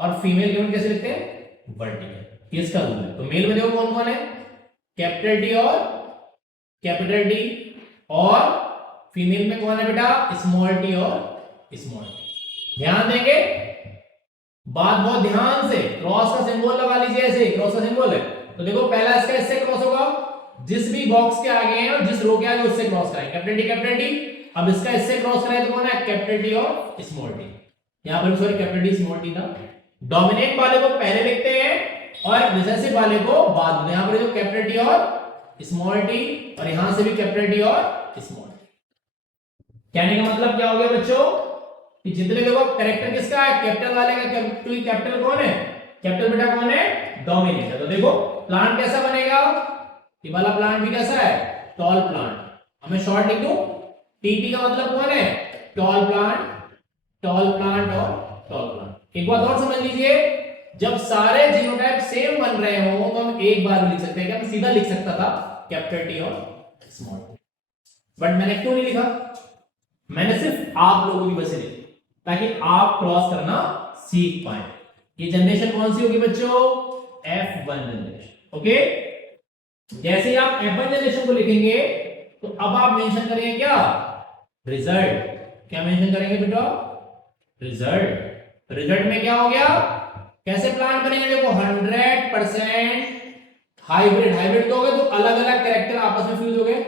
और फीमेल गैमेट कैसे लिखते हैं? वर्टिकल। इसका रूल है। तो मेल में देखो कौन कौन है? कैपिटल डी और कैपिटल डी, और फीमेल में कौन है बेटा? स्मॉल टी और स्मॉल टी। ध्यान देंगे, बात बहुत ध्यान से। क्रॉस का सिंबल लगा लीजिए, ऐसे क्रॉस का सिंबल है। तो देखो, पहला इसका इससे क्रॉस होगा, जिस भी बॉक्स के आगे है और जिस रो के आगे उससे क्रॉस कराएं। Capital D. अब इसका इससे क्रॉस कराए तो कौन है? कैपिटल डी और स्मॉल टी। यहां पर sorry, capital D small T था। डोमिनेंट वाले को पहले लिखते हैं और रिसेसिव वाले को बाद में। यहां पर जो कैपिटल टी और स्मॉल टी, और यहां से भी कैपिटल टी और स्मॉल टी। कहने का मतलब क्या हो गया बच्चों? कि जितने देखो कैरेक्टर किसका है? कैपिटल वाले का। कैपिटल कौन है? कैपिटल बेटा कौन है? डोमिनेंट है। तो देखो, प्लांट कैसा बनेगा? ये वाला प्लांट भी कैसा है? Tall plant. हमें शॉर्ट लिख दूं, टीपी का मतलब कौन है? टॉल प्लांट, टॉल प्लांट और टॉल प्लांट। एक बात और समझ लीजिए, जब सारे जीनोटाइप सेम बन रहे हो तो हम एक बार लिख सकते हैं। क्या मैं सीधा लिख सकता था कैपिटल टी और स्मॉल टी, बट मैंने क्यों नहीं लिखा? मैंने सिर्फ आप लोगों की वजह से लिखी, ताकि आप क्रॉस करना सीख पाए। ये जनरेशन कौन सी होगी बच्चों? F1 generation. ओके, जैसे ही आप F1 जनरेशन को लिखेंगे तो अब आप मेंशन करेंगे क्या? रिजल्ट। क्या मेंशन करेंगे बेटा? रिजल्ट। रिजल्ट में क्या हो गया? कैसे प्लांट बनेंगे? देखो, 100% हाइब्रिड। हाइब्रिड तो हो गए, तो अलग अलग कैरेक्टर आपस में फ्यूज हो गए।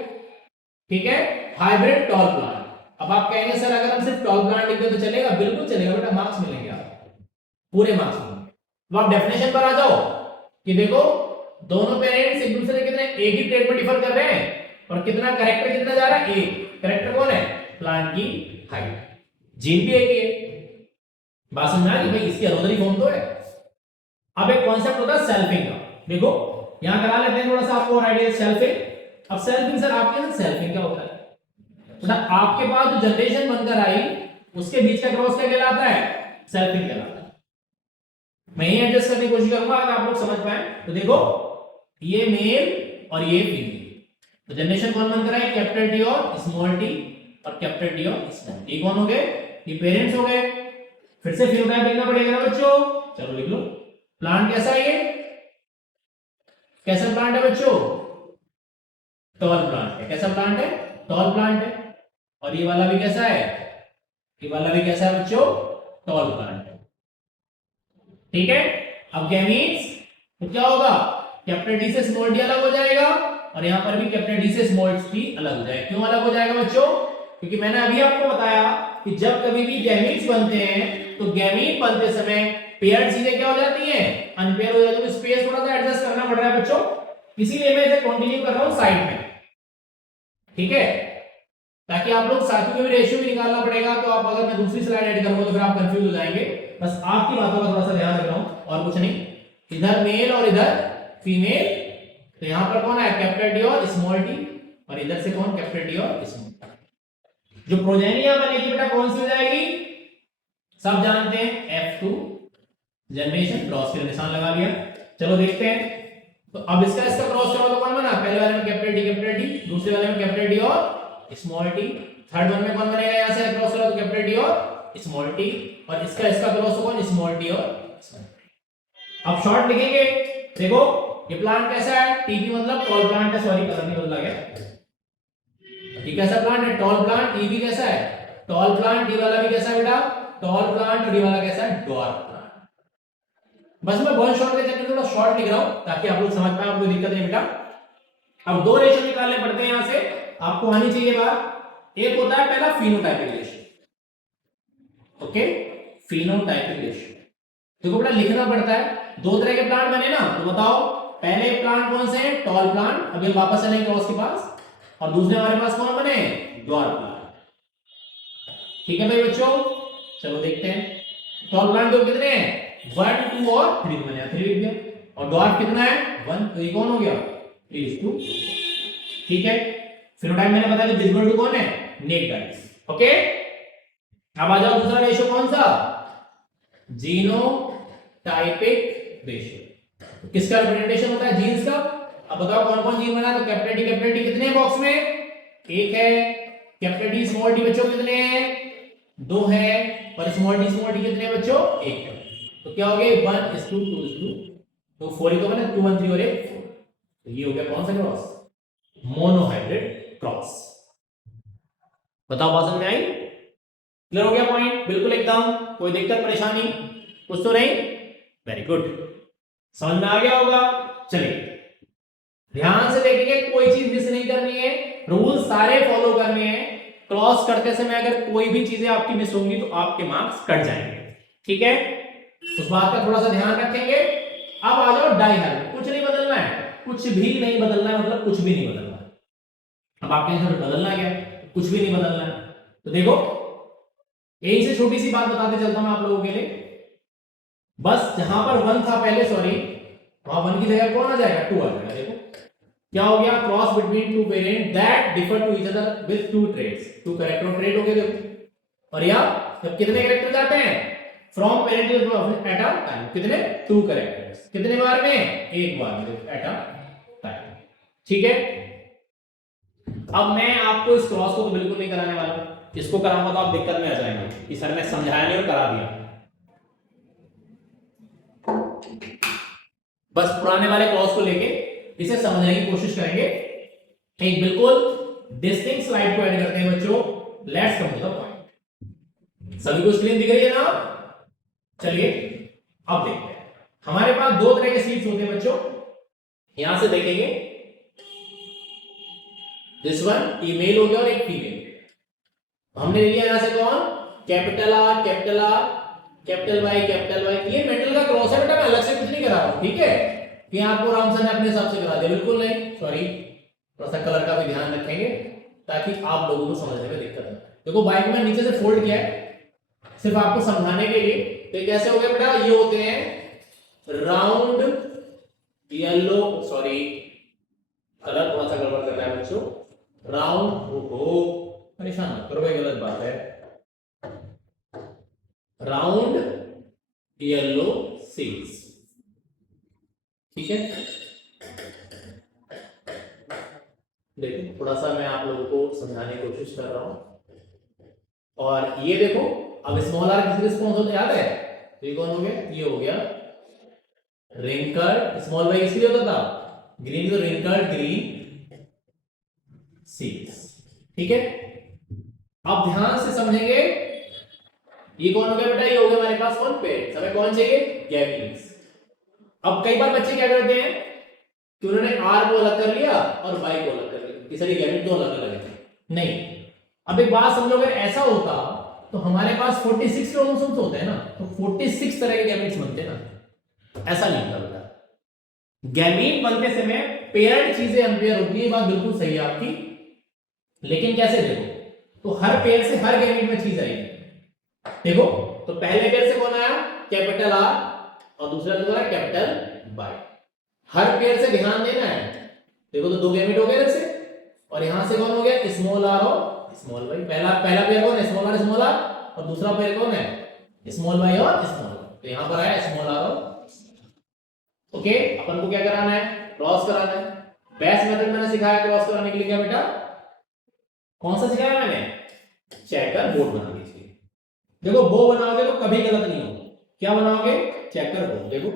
ठीक है, हाइब्रिड टॉल प्लांट। अब आप कहेंगे सर अगर हम सिर्फ टॉल प्लांट लिख दे तो चलेगा? बिल्कुल चलेगा बेटा, मार्क्स मिलेंगे आपको, पूरे मार्क्स मिलेंगे। तो आप डेफिनेशन पर आ जाओ कि देखो, दोनों पेरेंट्स एक दूसरे कितने एक ही ट्रेट में डिफर कर रहे हैं, और कितना कैरेक्टर कितना जा रहा है? एक कैरेक्टर कौन है? प्लांट की हाइट। जीन भी एक ही है। बात समझ आ गई भाई? इसकी अलोदरी फॉर्म तो है। अब एक कॉन्सेप्ट होता है सेल्फिंग का। देखो, यहां करा लेते हैं थोड़ा सा आपको आइडिया सेल्फिंग। अब सेल्फिंग सर आपके यहां सेल्फिंग क्या होता है? मतलब आपके पास जो जनरेशन बनकर आई उसके बीच का क्रॉस क्या कहलाता है? सेल्फिंग कहलाता है। मैं ही एडजस्ट करने की कोशिश करूंगा अगर आप लोग समझ पाए तो। देखो ये मेल और ये फीमेल, तो जनरेशन कौन बनता है? कैपिटल टी और स्मॉल टी, और कैपिटल टी और स्मॉल टी कौन हो गए? ये पेरेंट्स हो गए। फिर से फिनोटाइप लिखना पड़ेगा ना बच्चों, चलो लिख लो। प्लांट कैसा है? ये कैसा प्लांट है बच्चों? टॉल प्लांट है। कैसा प्लांट है? टॉल प्लांट है। और ये वाला भी कैसा है? ये वाला भी कैसा है बच्चों? टॉल प्लांट है। ठीक है। अब गैमीट्स तो क्या होगा? कैपिटल डी से स्मॉल डी अलग हो जाएगा, और यहां पर भी कैपिटल डी से स्मॉल डी अलग हो जाएगा। क्यों अलग हो जाएगा बच्चों? क्योंकि मैंने अभी आपको बताया कि जब कभी भी गैमीट्स बनते हैं तो गैमीट बनते समय पेयर चीजें क्या हो जाती हैं? अनपेयर हो जाती है। तो स्पेस थोड़ा सा एडजस्ट करना पड़ रहा है बच्चों, इसीलिए मैं इसे कंटिन्यू कर रहा हूं साइड में। ठीक है, ताकि आप लोग साथियों का भी रेशियो भी निकालना पड़ेगा। तो आप अगर मैं दूसरी स्लाइड ऐड करूंगा तो फिर आप कंफ्यूज हो जाएंगे। बस आपकी बातों का थोड़ा सा ध्यान रख रहा हूं और कुछ नहीं। इधर मेल और इधर फीमेल, तो यहां पर कौन है? कैपिटल डी और स्मॉल टी, और इधर से कौन? कैपिटल डी और स्मॉल टी। जो प्रोजेनी यहां बनेगी बेटा कौन सी हो जाएगी? सब जानते हैं F2 जनरेशन। क्रॉस के निशान लगा लिया। चलो देखते हैं। तो अब इसका क्रॉस करो तो कौन बना? पहले वाले में कैपिटल डी, दूसरे वाले में कैपिटल डी और स्मॉल टी, थर्ड वन में कौन बनेगा? यहां से क्रॉस करो तो कैपिटल डी और स्मॉल टी, और इसका क्रॉस होगा कौन? स्मॉल टी और स्मॉल टी। अब शॉर्ट लिखेंगे। देखो ये प्लांट कैसा है? टीपी मतलब टॉल प्लांट है। सॉरी कलर नहीं बदला गया। ये कैसा प्लांट है? Tall plant. टीपी कैसा है? Tall plant. डी वाला भी कैसा है बेटा? Tall plant. और डी वाला कैसा है? Dwarf plant. बस मैं बहुत शॉर्ट के चक्कर में थोड़ा शॉर्ट लिख रहा हूं ताकि आप लोग समझ पाए, आपको दिक्कत नहीं बेटा। अब दो रेशियो निकालने पड़ते हैं यहां से, आपको आनी चाहिए बात। एक होता है पहला phenotypic ratio. Okay, phenotypic ratio. देखो बेटा लिखना पड़ता है। दो तरह के प्लांट बने ना, तो बताओ पहले प्लांट कौन से हैं? Tall plant. अभी हम वापस चलेंगे क्रॉस के पास। और दूसरे हमारे पास कौन बने? Dwarf plant. ठीक है भाई बच्चों, चलो देखते हैं। टॉल प्लांट तो कितने हैं? 1 2 और 3 बने। 3 लिख दिया। और ड्वार्फ कितना है? 1। तो ये कौन हो गया? 3:2। ठीक है। फिनोटाइप मैंने बताया विजिबल टू कौन है? Necked eyes. ओके, अब आ जाओ दूसरा रेशियो कौन सा? Genotypic ratio. किसका रिप्रेजेंटेशन होता है? जीन्स का। अब बताओ कौन कौन जीन बना? तो कैपिटल टी कितने बॉक्स में? एक है। कैपिटल टी स्मॉल टी बच्चों कितने हैं? 2 है। और स्मॉल टी कितने बच्चों? 1 है। तो क्या हो गया? 1:2 2:2। तो 4 ही तो बने, 2 1 3 और 1 4। तो ये हो गया कौन सा क्रॉस? Monohybrid cross. बताओ बात समझ में आई? क्लियर हो गया पॉइंट? बिल्कुल एकदम, कोई दिक्कत परेशानी कुछ तो नहीं? वेरी गुड, समझ में आ गया होगा। चलिए ध्यान से देखेंगे, कोई चीज मिस नहीं करनी है, रूल सारे फॉलो करने हैं। क्रॉस करते समय अगर कोई भी चीजें आपकी मिस होंगी तो आपके मार्क्स कट जाएंगे। ठीक है, उस बात का थोड़ा सा ध्यान रखेंगे। अब आ जाओ डाइहाइब्रिड। कुछ नहीं बदलना है, कुछ भी नहीं बदलना है, मतलब कुछ भी नहीं बदलना है। अब आपके आंसर बदलना क्या है? कुछ भी नहीं बदलना है। तो देखो यही से छोटी सी बात बताते चलता हूं आप लोगों के लिए। बस जहां पर 1 था पहले, सॉरी, वहां 1 की जगह कौन आ जाएगा? 2 आ जाएगा। देखो क्या हो गया? Cross between two parent that differ to each other with 2 traits. 2 character trait हो गए। देखो, और या जब कितने कैरेक्टर जाते हैं from parent to at a time? कितने? 2 कैरेक्टर्स। कितने बार में? एक बार में एट अ टाइम। ठीक है, अब मैं आपको इस क्रॉस को तो बिल्कुल नहीं कराने वाला। इसको कराऊंगा तो आप दिक्कत में आ जाएंगे कि सर ने समझाया नहीं और करा दिया। बस पुराने वाले क्रॉस को लेके इसे समझने की कोशिश करेंगे। एक बिल्कुल डिस्टिंक्ट स्लाइड को ऐड करते हैं बच्चों। Let's come to the point. सभी को स्क्रीन दिख रही है ना? चलिए अब देखते हैं। हमारे पास 2 तरह के स्लीप्स होते हैं बच्चों। यहां से देखेंगे, दिस वन मेल हो गया और एक फीमेल। हमने लिया यहां से कौन? Capital R, capital R, capital Y, capital Y. ये मेटल का क्रॉस है बेटा, मैं अलग से कुछ नहीं करा रहा हूं। ठीक है, कि आपको राम सर ने अपने हिसाब से करा दिया, बिल्कुल नहीं। सॉरी, थोड़ा सा कलर का भी ध्यान रखेंगे ताकि आप लोगों को समझने में दिक्कत ना। देखो बाइक में नीचे से फोल्ड किया है सिर्फ आपको समझाने के लिए। तो कैसे हो गया बेटा? ये होते हैं राउंड येलो, सॉरी कलर थोड़ा सा गड़बड़ कर रहा है बच्चों। राउंड, हो परेशान मत करो भाई, गलत बात है। Round yellow seeds. ठीक है, देखो थोड़ा सा मैं आप लोगों को समझाने की कोशिश कर रहा हूं। और ये देखो, अब स्मॉल आर किसके रिस्पॉन्स होते याद है? ये कौन हो गया? ये हो गया रिंकल्ड। स्मॉल वाई किसके लिए होता था? ग्रीन, तो रिंकल्ड ग्रीन सीड्स। ठीक है, अब ध्यान से समझेंगे। ये कौन हो गया बेटा? ये हो गया हमारे पास कौन? पेरेंट्स। हमें कौन चाहिए? गैमीट्स। अब कई बार बच्चे क्या करते हैं कि उन्होंने आर को अलग कर लिया और वाई को अलग कर लिया, कि सर ये गैमीट दो अलग अलग है। नहीं, अब एक बात समझो, अगर ऐसा होता तो हमारे पास 46 क्रोमोसोम्स होते हैं ना, तो 46 तरह के गैमीट्स बनते हैं ना। ऐसा नहीं होता बेटा, गैमीट बनते समय पेयर्ड चीजें अनपेयर होती है। बात बिल्कुल सही है आपकी, लेकिन कैसे? देखो, तो हर पेयर से हर गैमीट में चीज आएगी। देखो, तो पहले पेयर से कौन आया? कैपिटल आर, और दूसरा जो है कैपिटल वाई। हर पेयर से ध्यान देना है। देखो, तो दो गैमीट हो गए इधर से, और यहां से कौन हो गया? स्मॉल आर और स्मॉल वाई। पहला पेयर कौन है? स्मॉल आर, और दूसरा पेयर कौन है? स्मॉल वाई और स्मॉल। तो यहां पर आया स्मॉल आर और ओके। अपन को क्या कराना है? क्रॉस कराना है। बेस्ट मेथड मैंने सिखाया क्रॉस कराने के लिए क्या बेटा? कौन सा सिखाया मैंने? चेकर बोर्ड बना लीजिए। देखो, बो बनाओगे तो कभी गलत नहीं होगा। क्या बनाओगे? Checker board. देखो,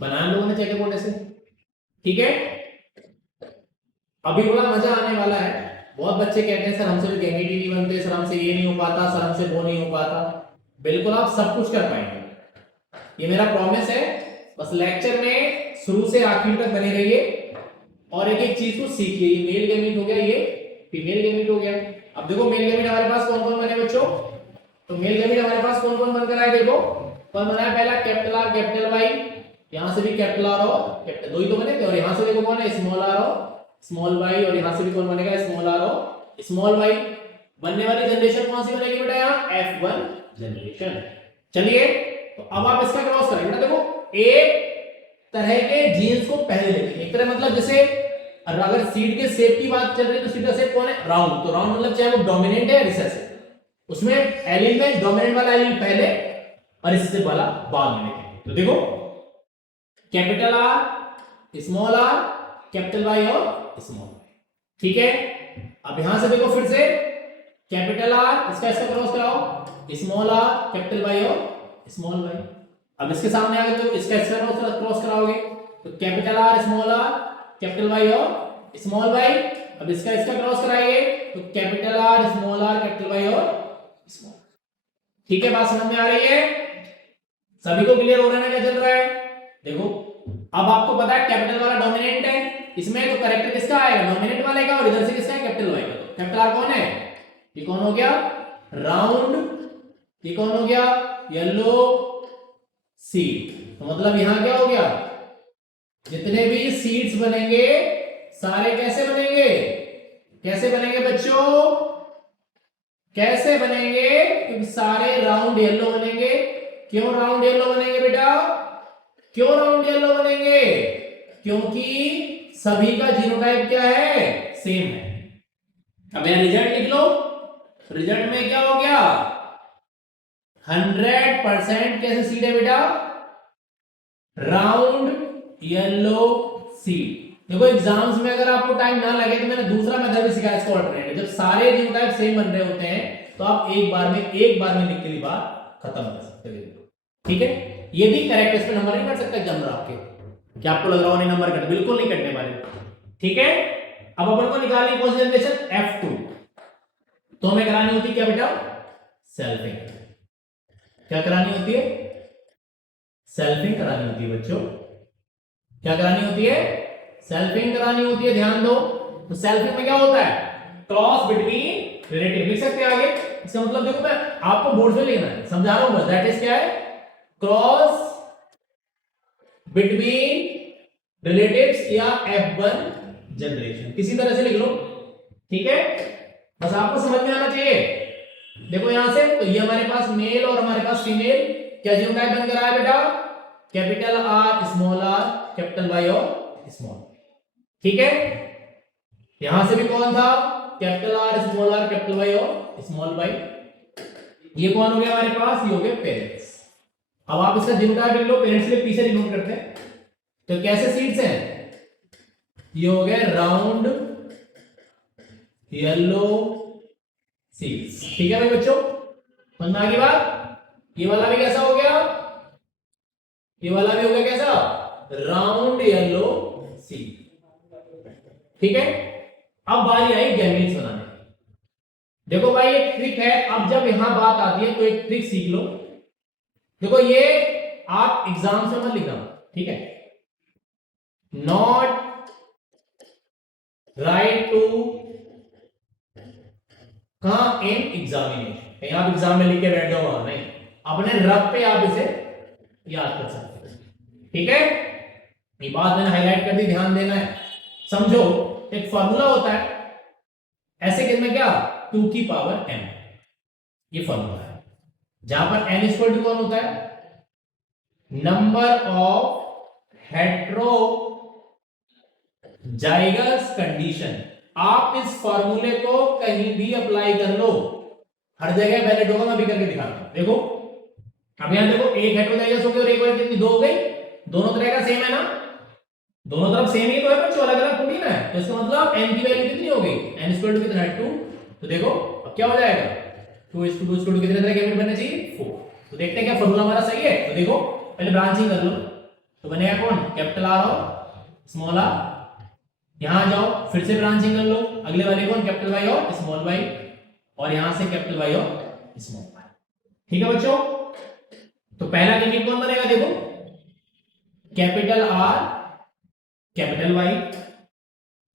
बनाया हम लोगों ने चेकर बोर्ड ऐसे। ठीक है, अभी बड़ा मजा आने वाला है। बहुत बच्चे कहते हैं सर हमसे गैमीट ही नहीं बनते, सर हमसे ये नहीं हो पाता, सर हमसे वो नहीं हो पाता। बिल्कुल आप सब कुछ कर पाएंगे, ये मेरा प्रॉमिस है। बस लेक्चर में शुरू से आखिर तक बने रहिए और एक एक चीज को सीखिए। ये मेल गैमीट हो गया, ये फीमेल गैमीट हो गया। अब देखो, मेल गैमीट हमारे पास कौन कौन बने बच्चों? तो मेल गैमीट हमारे पास कौन कौन बनकर आए? देखो, कौन बना है? पहला कैपिटल आर कैपिटल वाई, यहां से भी कैपिटल आर और कैपिटल, दो ही तो बने थे। और यहां से देखो कौन है? स्मॉल आर और स्मॉल वाई, और यहां से भी कौन बनेगा? स्मॉल आर और स्मॉल वाई। बनने वाली जनरेशन कौन सी बनेगी बेटा? यहां F1 जनरेशन। चलिए, तो अब आप इसका क्रॉस करेंगे बेटा। देखो, एक तरह के जीन्स को पहले लेते हैं। एक तरह मतलब जैसे अगर सीड के शेप की बात चल रही है तो सीड का शेप कौन है? राउंड। तो राउंड मतलब चाहे वो डोमिनेंट है या रिसेसिव, उसमें एलिमेंट डोमिनेंट वाला एलिमेंट पहले और रिसेसिव वाला बाद में लेंगे। तो देखो, capital R small R capital Y और स्मॉल वाई। ठीक है, अब यहां से देखो फिर से कैपिटल आर, इसका क्रॉस कराओ, स्मॉल आर कैपिटल वाई और स्मॉल वाई। अब इसके सामने आ गए तो इसका क्रॉस कराओगे, तो capital R small R capital Y और स्मॉल वाई। अब इसका क्रॉस कराइए तो capital R small R capital Y और स्मॉल। ठीक है, बात समझ में आ रही है? सभी को क्लियर हो रहा है ना क्या चल रहा है? देखो, अब आपको पता है कैपिटल वाला डोमिनेंट है, इसमें तो करेक्टर किसका आएगा? डोमिनेंट वाले का, और इधर से किसका है? कैपिटल वाई का। तो कैपिटल आर कौन है? ये कौन हो गया? राउंड। ये कौन हो गया? Yellow seed. तो मतलब यहां क्या हो गया? जितने भी सीड्स बनेंगे सारे कैसे बनेंगे? कैसे बनेंगे बच्चों? कैसे बनेंगे? क्योंकि सारे राउंड येलो बनेंगे। क्यों राउंड येलो बनेंगे बेटा? क्यों राउंड येलो बनेंगे? क्योंकि सभी का जीनोटाइप क्या है? सेम है। अब यहां रिजल्ट लिख लो। रिजल्ट में क्या हो गया? 100% कैसे सीड है बेटा? Round yellow seed. देखो, एग्जाम्स में अगर आपको टाइम ना लगे तो मैंने दूसरा मेथड भी सिखाया, इसको अल्टरनेटिव। जब सारे जीनोटाइप सेम बन रहे होते हैं तो आप एक बार में लिख के बात खत्म कर सकते हो। ठीक है, ये भी करेक्ट, इस पे नंबर नहीं कट सकता एग्जाम में आपके। क्या आपको लग रहा हो नहीं नंबर कट? बिल्कुल नहीं कटने वाले। ठीक है, अब अपन को निकालनी कौन सी जनरेशन? F2। तो हमें करानी होती क्या बेटा? सेल्फिंग। क्या करानी होती है? सेल्फिंग करानी होती है बच्चों। क्या करानी होती है? सेल्फिंग करानी होती है, ध्यान दो। तो सेल्फिंग में क्या होता है? Cross between relative. लिख सकते हैं आगे। इसका मतलब देखो, मैं आपको बोर्ड पे लिखना है, समझा रहा हूं। दैट इज क्या है? क्रॉस बिटवीन रिलेटिव्स या F1 जनरेशन, किसी तरह से लिख लो। ठीक है, बस आपको समझ में आना चाहिए। देखो यहां से, तो ये हमारे पास मेल और हमारे पास फीमेल क्या जीनोटाइप बनकर आया बेटा? Capital R small R capital Y और स्मॉल। ठीक है, यहां से भी कौन था? Capital R small R capital Y और स्मॉल वाई। ये कौन हो गया हमारे पास? ये हो गए पेरेंट्स। अब आप इसका जीनोटाइप लिख लो, पेरेंट्स के लिए पी से डिनोट करते हैं। तो कैसे सीड्स हैं, ये हो गए राउंड येलो सीड्स। ठीक है भाई बच्चों, समझ में आ गई बात। ये वाला भी कैसा हो गया, ये वाला भी हो गया कैसा, राउंड येलो सीड। ठीक है, अब बारी आई गैमेट्स बनाने की। देखो भाई एक ट्रिक है, अब जब यहां बात आती है तो एक ट्रिक सीख लो। देखो ये आप एग्जाम से मत लिखना, ठीक है, नॉट राइट टू कहां इन एग्जामिनेशन, कहीं आप एग्जाम में लिख के बैठ जाओ, नहीं, अपने रफ पे आप इसे याद कर सकते हो। ठीक है, ये बात मैंने हाईलाइट कर दी, ध्यान देना है। समझो, एक फॉर्मूला होता है ऐसे केस में क्या, 2 की पावर n, ये फॉर्मूला है जहां पर n इक्वल टू कौन होता है, नंबर ऑफ हेटेरोजाइगस कंडीशन। आप इस फॉर्मूले को कहीं भी अप्लाई कर लो, हर जगह वैलिड होगा, मैं अभी करके दिखाता हूं। देखो अब यहां देखो, एक हेटेरोजाइगस हो गई और एक और कितनी, 2 हो गई, दोनों तरह का सेम है ना, दोनों तरफ सेम ही तो है बच्चों, अलग अलग थोड़ी ना है। तो इसका मतलब n की वैल्यू कितनी हो गई, n इक्वल टू कितना है, 2। तो देखो अब क्या हो जाएगा, 2 इक्वल टू कितने तरह के एलिमेंट बनने चाहिए, 4। तो देखते हैं क्या फॉर्मूला हमारा सही है। तो देखो पहले ब्रांचिंग कर लो, तो बनेगा कौन, कैपिटल R और स्मॉल r। यहां जाओ फिर से ब्रांचिंग कर लो, अगले वाले कौन, कैपिटल Y और स्मॉल y, और यहां से कैपिटल Y और स्मॉल y। ठीक है बच्चों, तो पहला यूनिट कौन बनेगा, देखो कैपिटल R कैपिटल Y।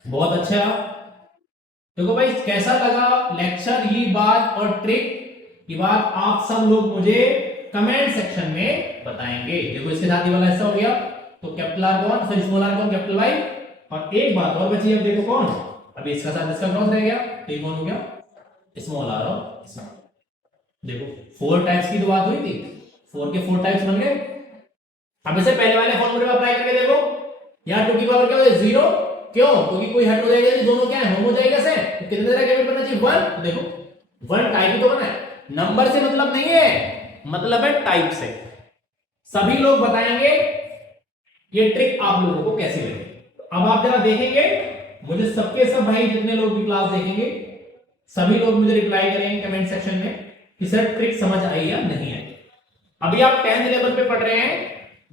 बहुत अच्छा, देखो भाई कैसा लगा लेक्चर, ये बात और ट्रिक, ये बात आप सब लोग मुझे कमेंट सेक्शन में बताएंगे। देखो इसके साथ ही वाला हिस्सा हो गया, तो कैपिटल R कौन, फिर स्मॉल r कौन, कैपिटल Y। और एक बात और बची, अब देखो कौन, अभी इसका साथ इसका क्रॉस रह गया, तो ये कौन हो गया, स्मॉल r और स्मॉल। देखो 4 टाइप्स की तो बात हुई थी, 4 के 4 टाइप्स बन गए। अब इसे पहले वाले फॉर्मूले में अप्लाई करके देखो, यहां 2 की पावर क्या हो गई, 0। क्यों, क्योंकि कोई हेटेरोजाइगस, दोनों क्या है, होमोजाइगस है, तो कितने तरह के बनना चाहिए, 1। देखो 1 टाइप ही तो बना है, नंबर से मतलब नहीं है, मतलब है टाइप से। सभी लोग बताएंगे ये ट्रिक आप लोगों को कैसी लगी। अब आप जरा देखेंगे, मुझे सबके सब भाई जितने लोग भी क्लास देखेंगे, सभी लोग मुझे रिप्लाई करेंगे कमेंट सेक्शन में कि सर ट्रिक समझ आई या नहीं आई। अभी आप 10th लेवल पे पढ़ रहे हैं,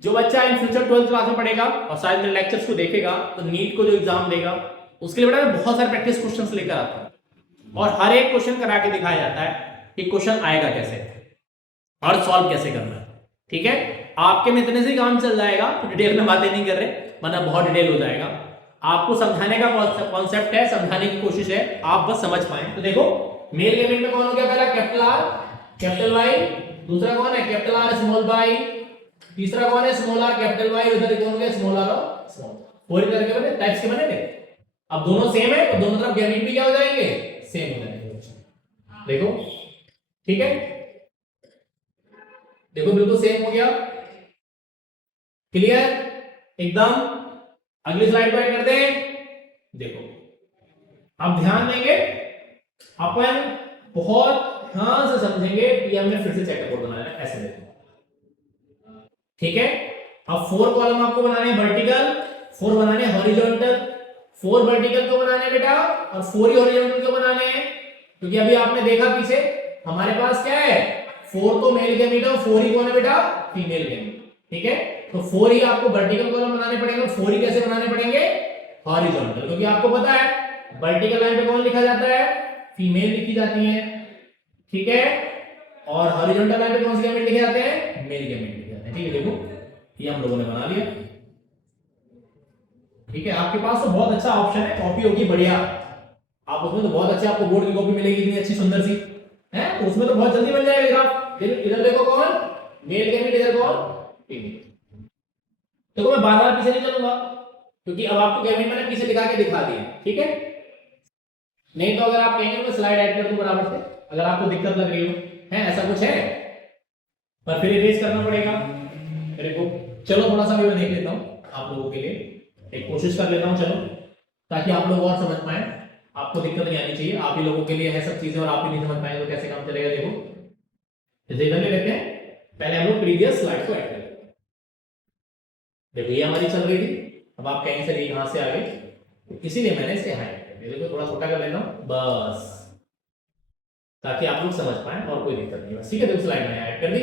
जो बच्चा इन फ्यूचर 12th क्लास में पढ़ेगा और शायद मेरे लेक्चर्स को देखेगा, तो नीट को जो एग्जाम देगा उसके लिए बेटा मैं बहुत सारे प्रैक्टिस क्वेश्चंस लेकर आता हूं, और हर एक क्वेश्चन करा के दिखाया जाता है कि क्वेश्चन आएगा कैसे और सॉल्व कैसे करना है। ठीक है, आपके में इतने से काम चल जाएगा, तो डिटेल में बातें नहीं कर रहे, वरना बहुत डिटेल हो जाएगा। आपको समझाने का कॉन्सेप्ट है, समझाने की कोशिश है, आप बस समझ पाए। तो देखो मेल एलिमेंट में कौन हो गया, पहला कैपिटल R कैपिटल Y, दूसरा कौन है, कैपिटल R स्मॉल y, तीसरा कौन है, स्मॉल r कैपिटल Y, उधर कौन हो गया, स्मॉल r और स्मॉल। 4 तरह के बने, टाइप्स के बने थे। अब दोनों सेम है, तो दोनों तरफ गैमेट भी क्या हो जाएंगे, सेम हो जाएंगे। देखो ठीक है, देखो बिल्कुल सेम हो गया, क्लियर एकदम। अगली स्लाइड पर कर दे। देखो अब ध्यान देंगे, अपन बहुत ध्यान से समझेंगे, हमने फिर से चेकअप बोर्ड बनाया है, ऐसे देखो ठीक है। अब 4 कॉलम आपको बनाने हैं वर्टिकल, 4 बनाने हैं हॉरिजॉन्टल। 4 वर्टिकल को बनाने हैं बेटा, और 4 ही हॉरिजॉन्टल को बनाने हैं, क्योंकि अभी आपने देखा पीछे हमारे पास क्या है, 4 तो मेल गैमेट है और 4 ही कौन है बेटा, फीमेल गैमेट। ठीक है, तो 4 ही आपको वर्टिकल कॉलम बनाने पड़ेंगे, 4 ही कैसे बनाने पड़ेंगे, हॉरिजॉन्टल, क्योंकि आपको पता है वर्टिकल लाइन पे कौन लिखा जाता है, फीमेल लिखी जाती है। ठीक है, और हॉरिजॉन्टल लाइन पे कौन से गैमेट लिखे जाते हैं, मेल गैमेट लिखे जाते हैं। ठीक है, देखो ये हम लोगों ने बना लिया। ठीक है, आपके पास तो बहुत अच्छा ऑप्शन है, कॉपी होगी बढ़िया, आप उसमें तो बहुत अच्छे, आपको बोर्ड की कॉपी मिलेगी इतनी अच्छी सुंदर सी है, तो उसमें तो बहुत जल्दी बन जाएगा ग्राफ। इधर देखो कौन मेल गैमेट, इधर कौन फीमेल। देखो मैं बार बार पीछे नहीं चलूंगा, क्योंकि अब आपको गैमेट मैंने पीछे दिखा के दिखा दिया। ठीक है, नहीं तो अगर आप कहेंगे मैं स्लाइड ऐड कर दूं बराबर से, अगर आपको दिक्कत लग रही हो है, ऐसा कुछ है, पर फिर इरेज करना पड़ेगा मेरे को। चलो थोड़ा सा मैं देख लेता हूं आप लोगों के लिए, एक कोशिश कर लेता हूं, चलो, ताकि आप लोग और समझ पाए, आपको दिक्कत नहीं आनी चाहिए, आप ही लोगों के लिए है सब चीजें, और आप ही नहीं समझ पाए तो कैसे काम चलेगा। देखो जैसे इधर ले लेते हैं, पहले हम लोग प्रीवियस स्लाइड को ऐड करेंगे। देखो ये हमारी चल रही थी, अब आप कहेंगे सर ये कहां से आ गई, इसीलिए मैंने इसे यहाँ ऐड कर दिया। देखो थोड़ा छोटा कर लेता हूं बस, ताकि आप लोग समझ पाए और कोई दिक्कत नहीं बस। ठीक है, देखो स्लाइड में ऐड कर दी।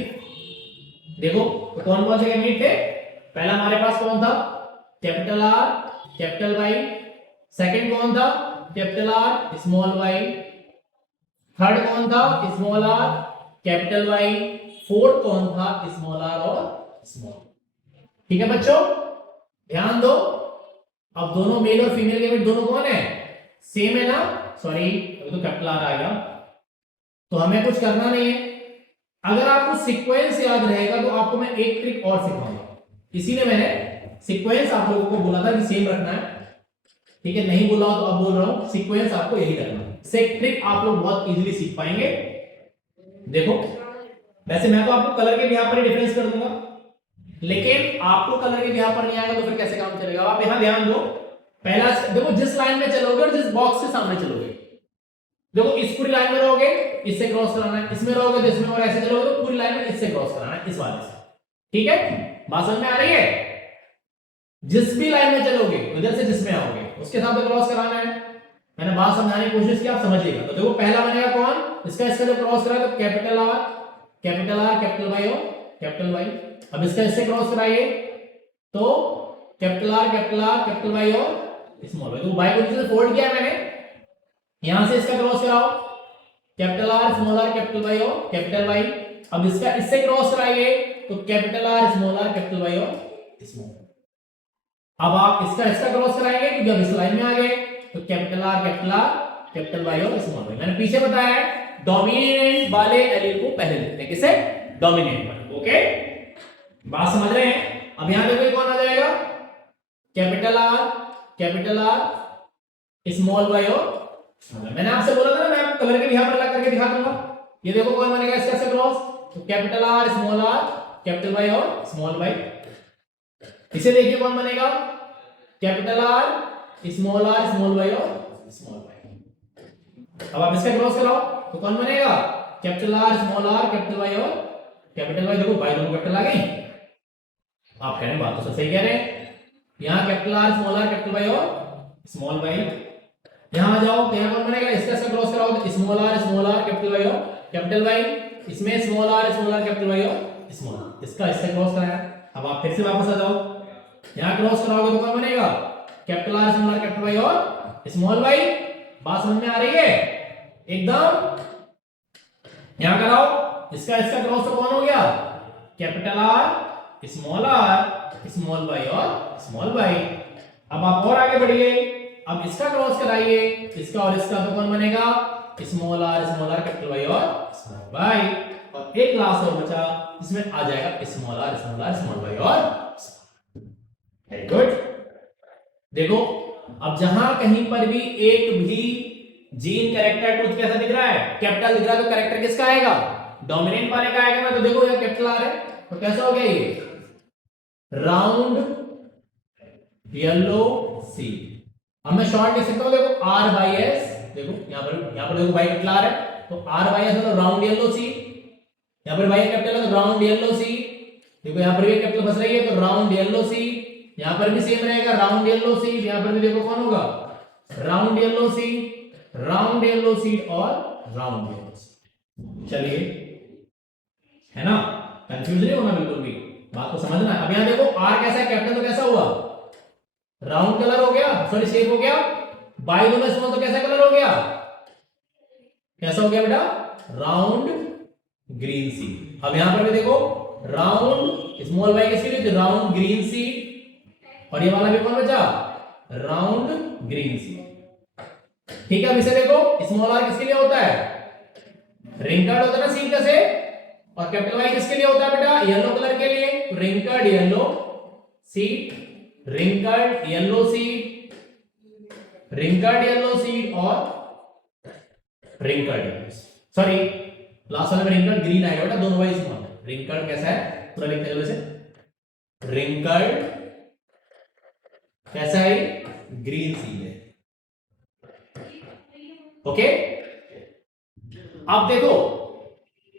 देखो तो कौन कौन से कैंडिडेट थे, पहला हमारे पास कौन था, capital R capital Y, second कौन था, capital R small Y, third कौन था, small R capital Y, fourth कौन था, स्मॉल आर और स्मॉल। ठीक है बच्चों, ध्यान दो। अब दोनों मेल और फीमेल कैंडिडेट दोनों कौन है, सेम है ना, सॉरी अभी तो कैपिटल आर आ गया, तो हमें कुछ करना नहीं है। अगर आपको सीक्वेंस याद रहेगा तो आपको मैं एक ट्रिक और सिखाऊंगा, इसीलिए मैंने सीक्वेंस आप लोगों को बोला था कि सेम रखना है। ठीक है, नहीं बोला तो अब बोल रहा हूं, सीक्वेंस आपको यही रखना है, इससे एक ट्रिक आप लोग बहुत इजीली सीख पाएंगे। देखो वैसे मैं तो आपको कलर के बिहार पर ही डिफरेंस कर दूंगा, लेकिन आपको कलर के बिहार पर नहीं आएगा तो फिर कैसे काम चलेगा। आप यहां ध्यान दो, पहला देखो जिस लाइन में चलोगे और जिस बॉक्स के सामने चलोगे, देखो इस पूरी लाइन में रहोगे इससे क्रॉस कराना है, इसमें रहोगे तो इसमें, और ऐसे चलोगे तो पूरी लाइन में इससे क्रॉस कराना है, इस वाले से। ठीक है, बात समझ में आ रही है, जिस भी लाइन में चलोगे उधर से जिसमें आओगे उसके साथ तो क्रॉस कराना है। मैंने बात समझाने की कोशिश की, आप समझिएगा। तो देखो पहला बनेगा कौन, इसका इसका जो क्रॉस करा तो कैपिटल आर कैपिटल वाई और कैपिटल वाई। अब इसका इससे क्रॉस कराइए तो कैपिटल आर वाई और स्मॉल वाई। तो वाई को नीचे से फोल्ड किया मैंने, यहां से इसका क्रॉस कराओ कैपिटल आर कैपिटल वाई और कैपिटल वाई। अब इसका इससे क्रॉस कराइए तो कैपिटल आर कैपिटल वाई और स्मॉल। अब आप इसका इसका क्रॉस कराएंगे क्योंकि अब इस लाइन में आ गए तो कैपिटल आर कैपिटल वाई और स्मॉल वाई। मैंने पीछे बताया है डोमिनेंट वाले एलील को पहले लिखते हैं, किसे, डोमिनेंट वाले। ओके, बात समझ रहे हैं। अब यहां देखो कौन आ जाएगा, कैपिटल आर स्मॉल वाई और मैंने आपसे बोला था ना, मैं आपको कलर के यहां पर लगा करके दिखा दूंगा। ये देखो कौन बनेगा इसका से क्रॉस, तो कैपिटल आर कैपिटल वाई और स्मॉल वाई। इसे देखिए कौन बनेगा, कैपिटल आर स्मॉल वाई और स्मॉल वाई। अब आप इसका क्रॉस कराओ तो कौन बनेगा, कैपिटल आर कैपिटल वाई और कैपिटल वाई। देखो वाई दोनों कैपिटल आ गई। आप कह रहे हैं बात तो सही कह रहे हैं, यहां कैपिटल आर कैपिटल वाई और स्मॉल वाई। यहां आ जाओ तो यहां कौन बनेगा, इसका से क्रॉस कराओ तो स्मॉल आर कैपिटल वाई और कैपिटल वाई। इसमें स्मॉल आर कैपिटल वाई और स्मॉल, इसका इससे क्रॉस कराया। अब आप फिर से वापस आ जाओ, यहां क्रॉस कराओगे तो कौन बनेगा, कैपिटल आर कैपिटल वाई और स्मॉल वाई। बात समझ में आ रही है एकदम, यहां कराओ इसका इसका क्रॉस तो कौन हो गया, कैपिटल आर स्मॉल वाई और स्मॉल वाई। अब आप और आगे बढ़िए, अब इसका क्रॉस कराइए इसका और इसका तो कौन बनेगा, स्मॉल आर कैपिटल वाई और स्मॉल वाई। और एक लास्ट और बचा इसमें आ जाएगा स्मॉल आर स्मॉल वाई और वेरी गुड। देखो अब जहां कहीं पर भी एक भी जीन कैरेक्टर ट्रूथ कैसा दिख रहा है, कैपिटल दिख रहा है, तो कैरेक्टर किसका आएगा, डोमिनेंट वाले का आएगा ना। तो देखो ये कैपिटल आर है तो कैसा हो गया, ये राउंड येलो सी। अब मैं शॉर्ट लिख सकता हूं, देखो आर बाई एस, देखो यहां पर देखो वाई कैपिटल आर है तो आर बाई एस मतलब राउंड येलो सी। यहां पर वाई कैपिटल है तो राउंड येलो सी। देखो यहां पर भी कैपिटल फंस रही है तो राउंड येलो सी, यहां पर भी सेम रहेगा राउंड येलो सी। यहां पर भी देखो कौन होगा, राउंड येलो सी और राउंड येलो सी। चलिए, है ना, कंफ्यूज नहीं होना बिल्कुल भी, बात को समझना। अब यहां देखो आर कैसा है, कैपिटल तो कैसा हुआ, राउंड कलर हो गया, सॉरी शेप हो गया। बाई दोनों स्मॉल तो कैसा कलर हो गया, कैसा हो गया बेटा, राउंड ग्रीन सी। अब यहां पर भी देखो राउंड स्मॉल बाई किसके लिए, राउंड ग्रीन सी, और ये वाला भी कौन बचा, राउंड ग्रीन सी। ठीक है, अब इसे देखो स्मॉल आर किसके लिए होता है, रिंकर्ड होता है ना सीट का से, और कैपिटल वाई किसके लिए होता है बेटा, येलो कलर के लिए, तो wrinkled yellow seed, wrinkled yellow seed, wrinkled yellow seed और रिंकर्ड, सॉरी लास्ट वाले में रिंकर्ड ग्रीन आएगा बेटा, दोनों वाई स्मॉल। रिंकर्ड कैसा है पूरा लिखते हैं वैसे, रिंकर्ड कैसा है, ग्रीन सी है। ओके, अब देखो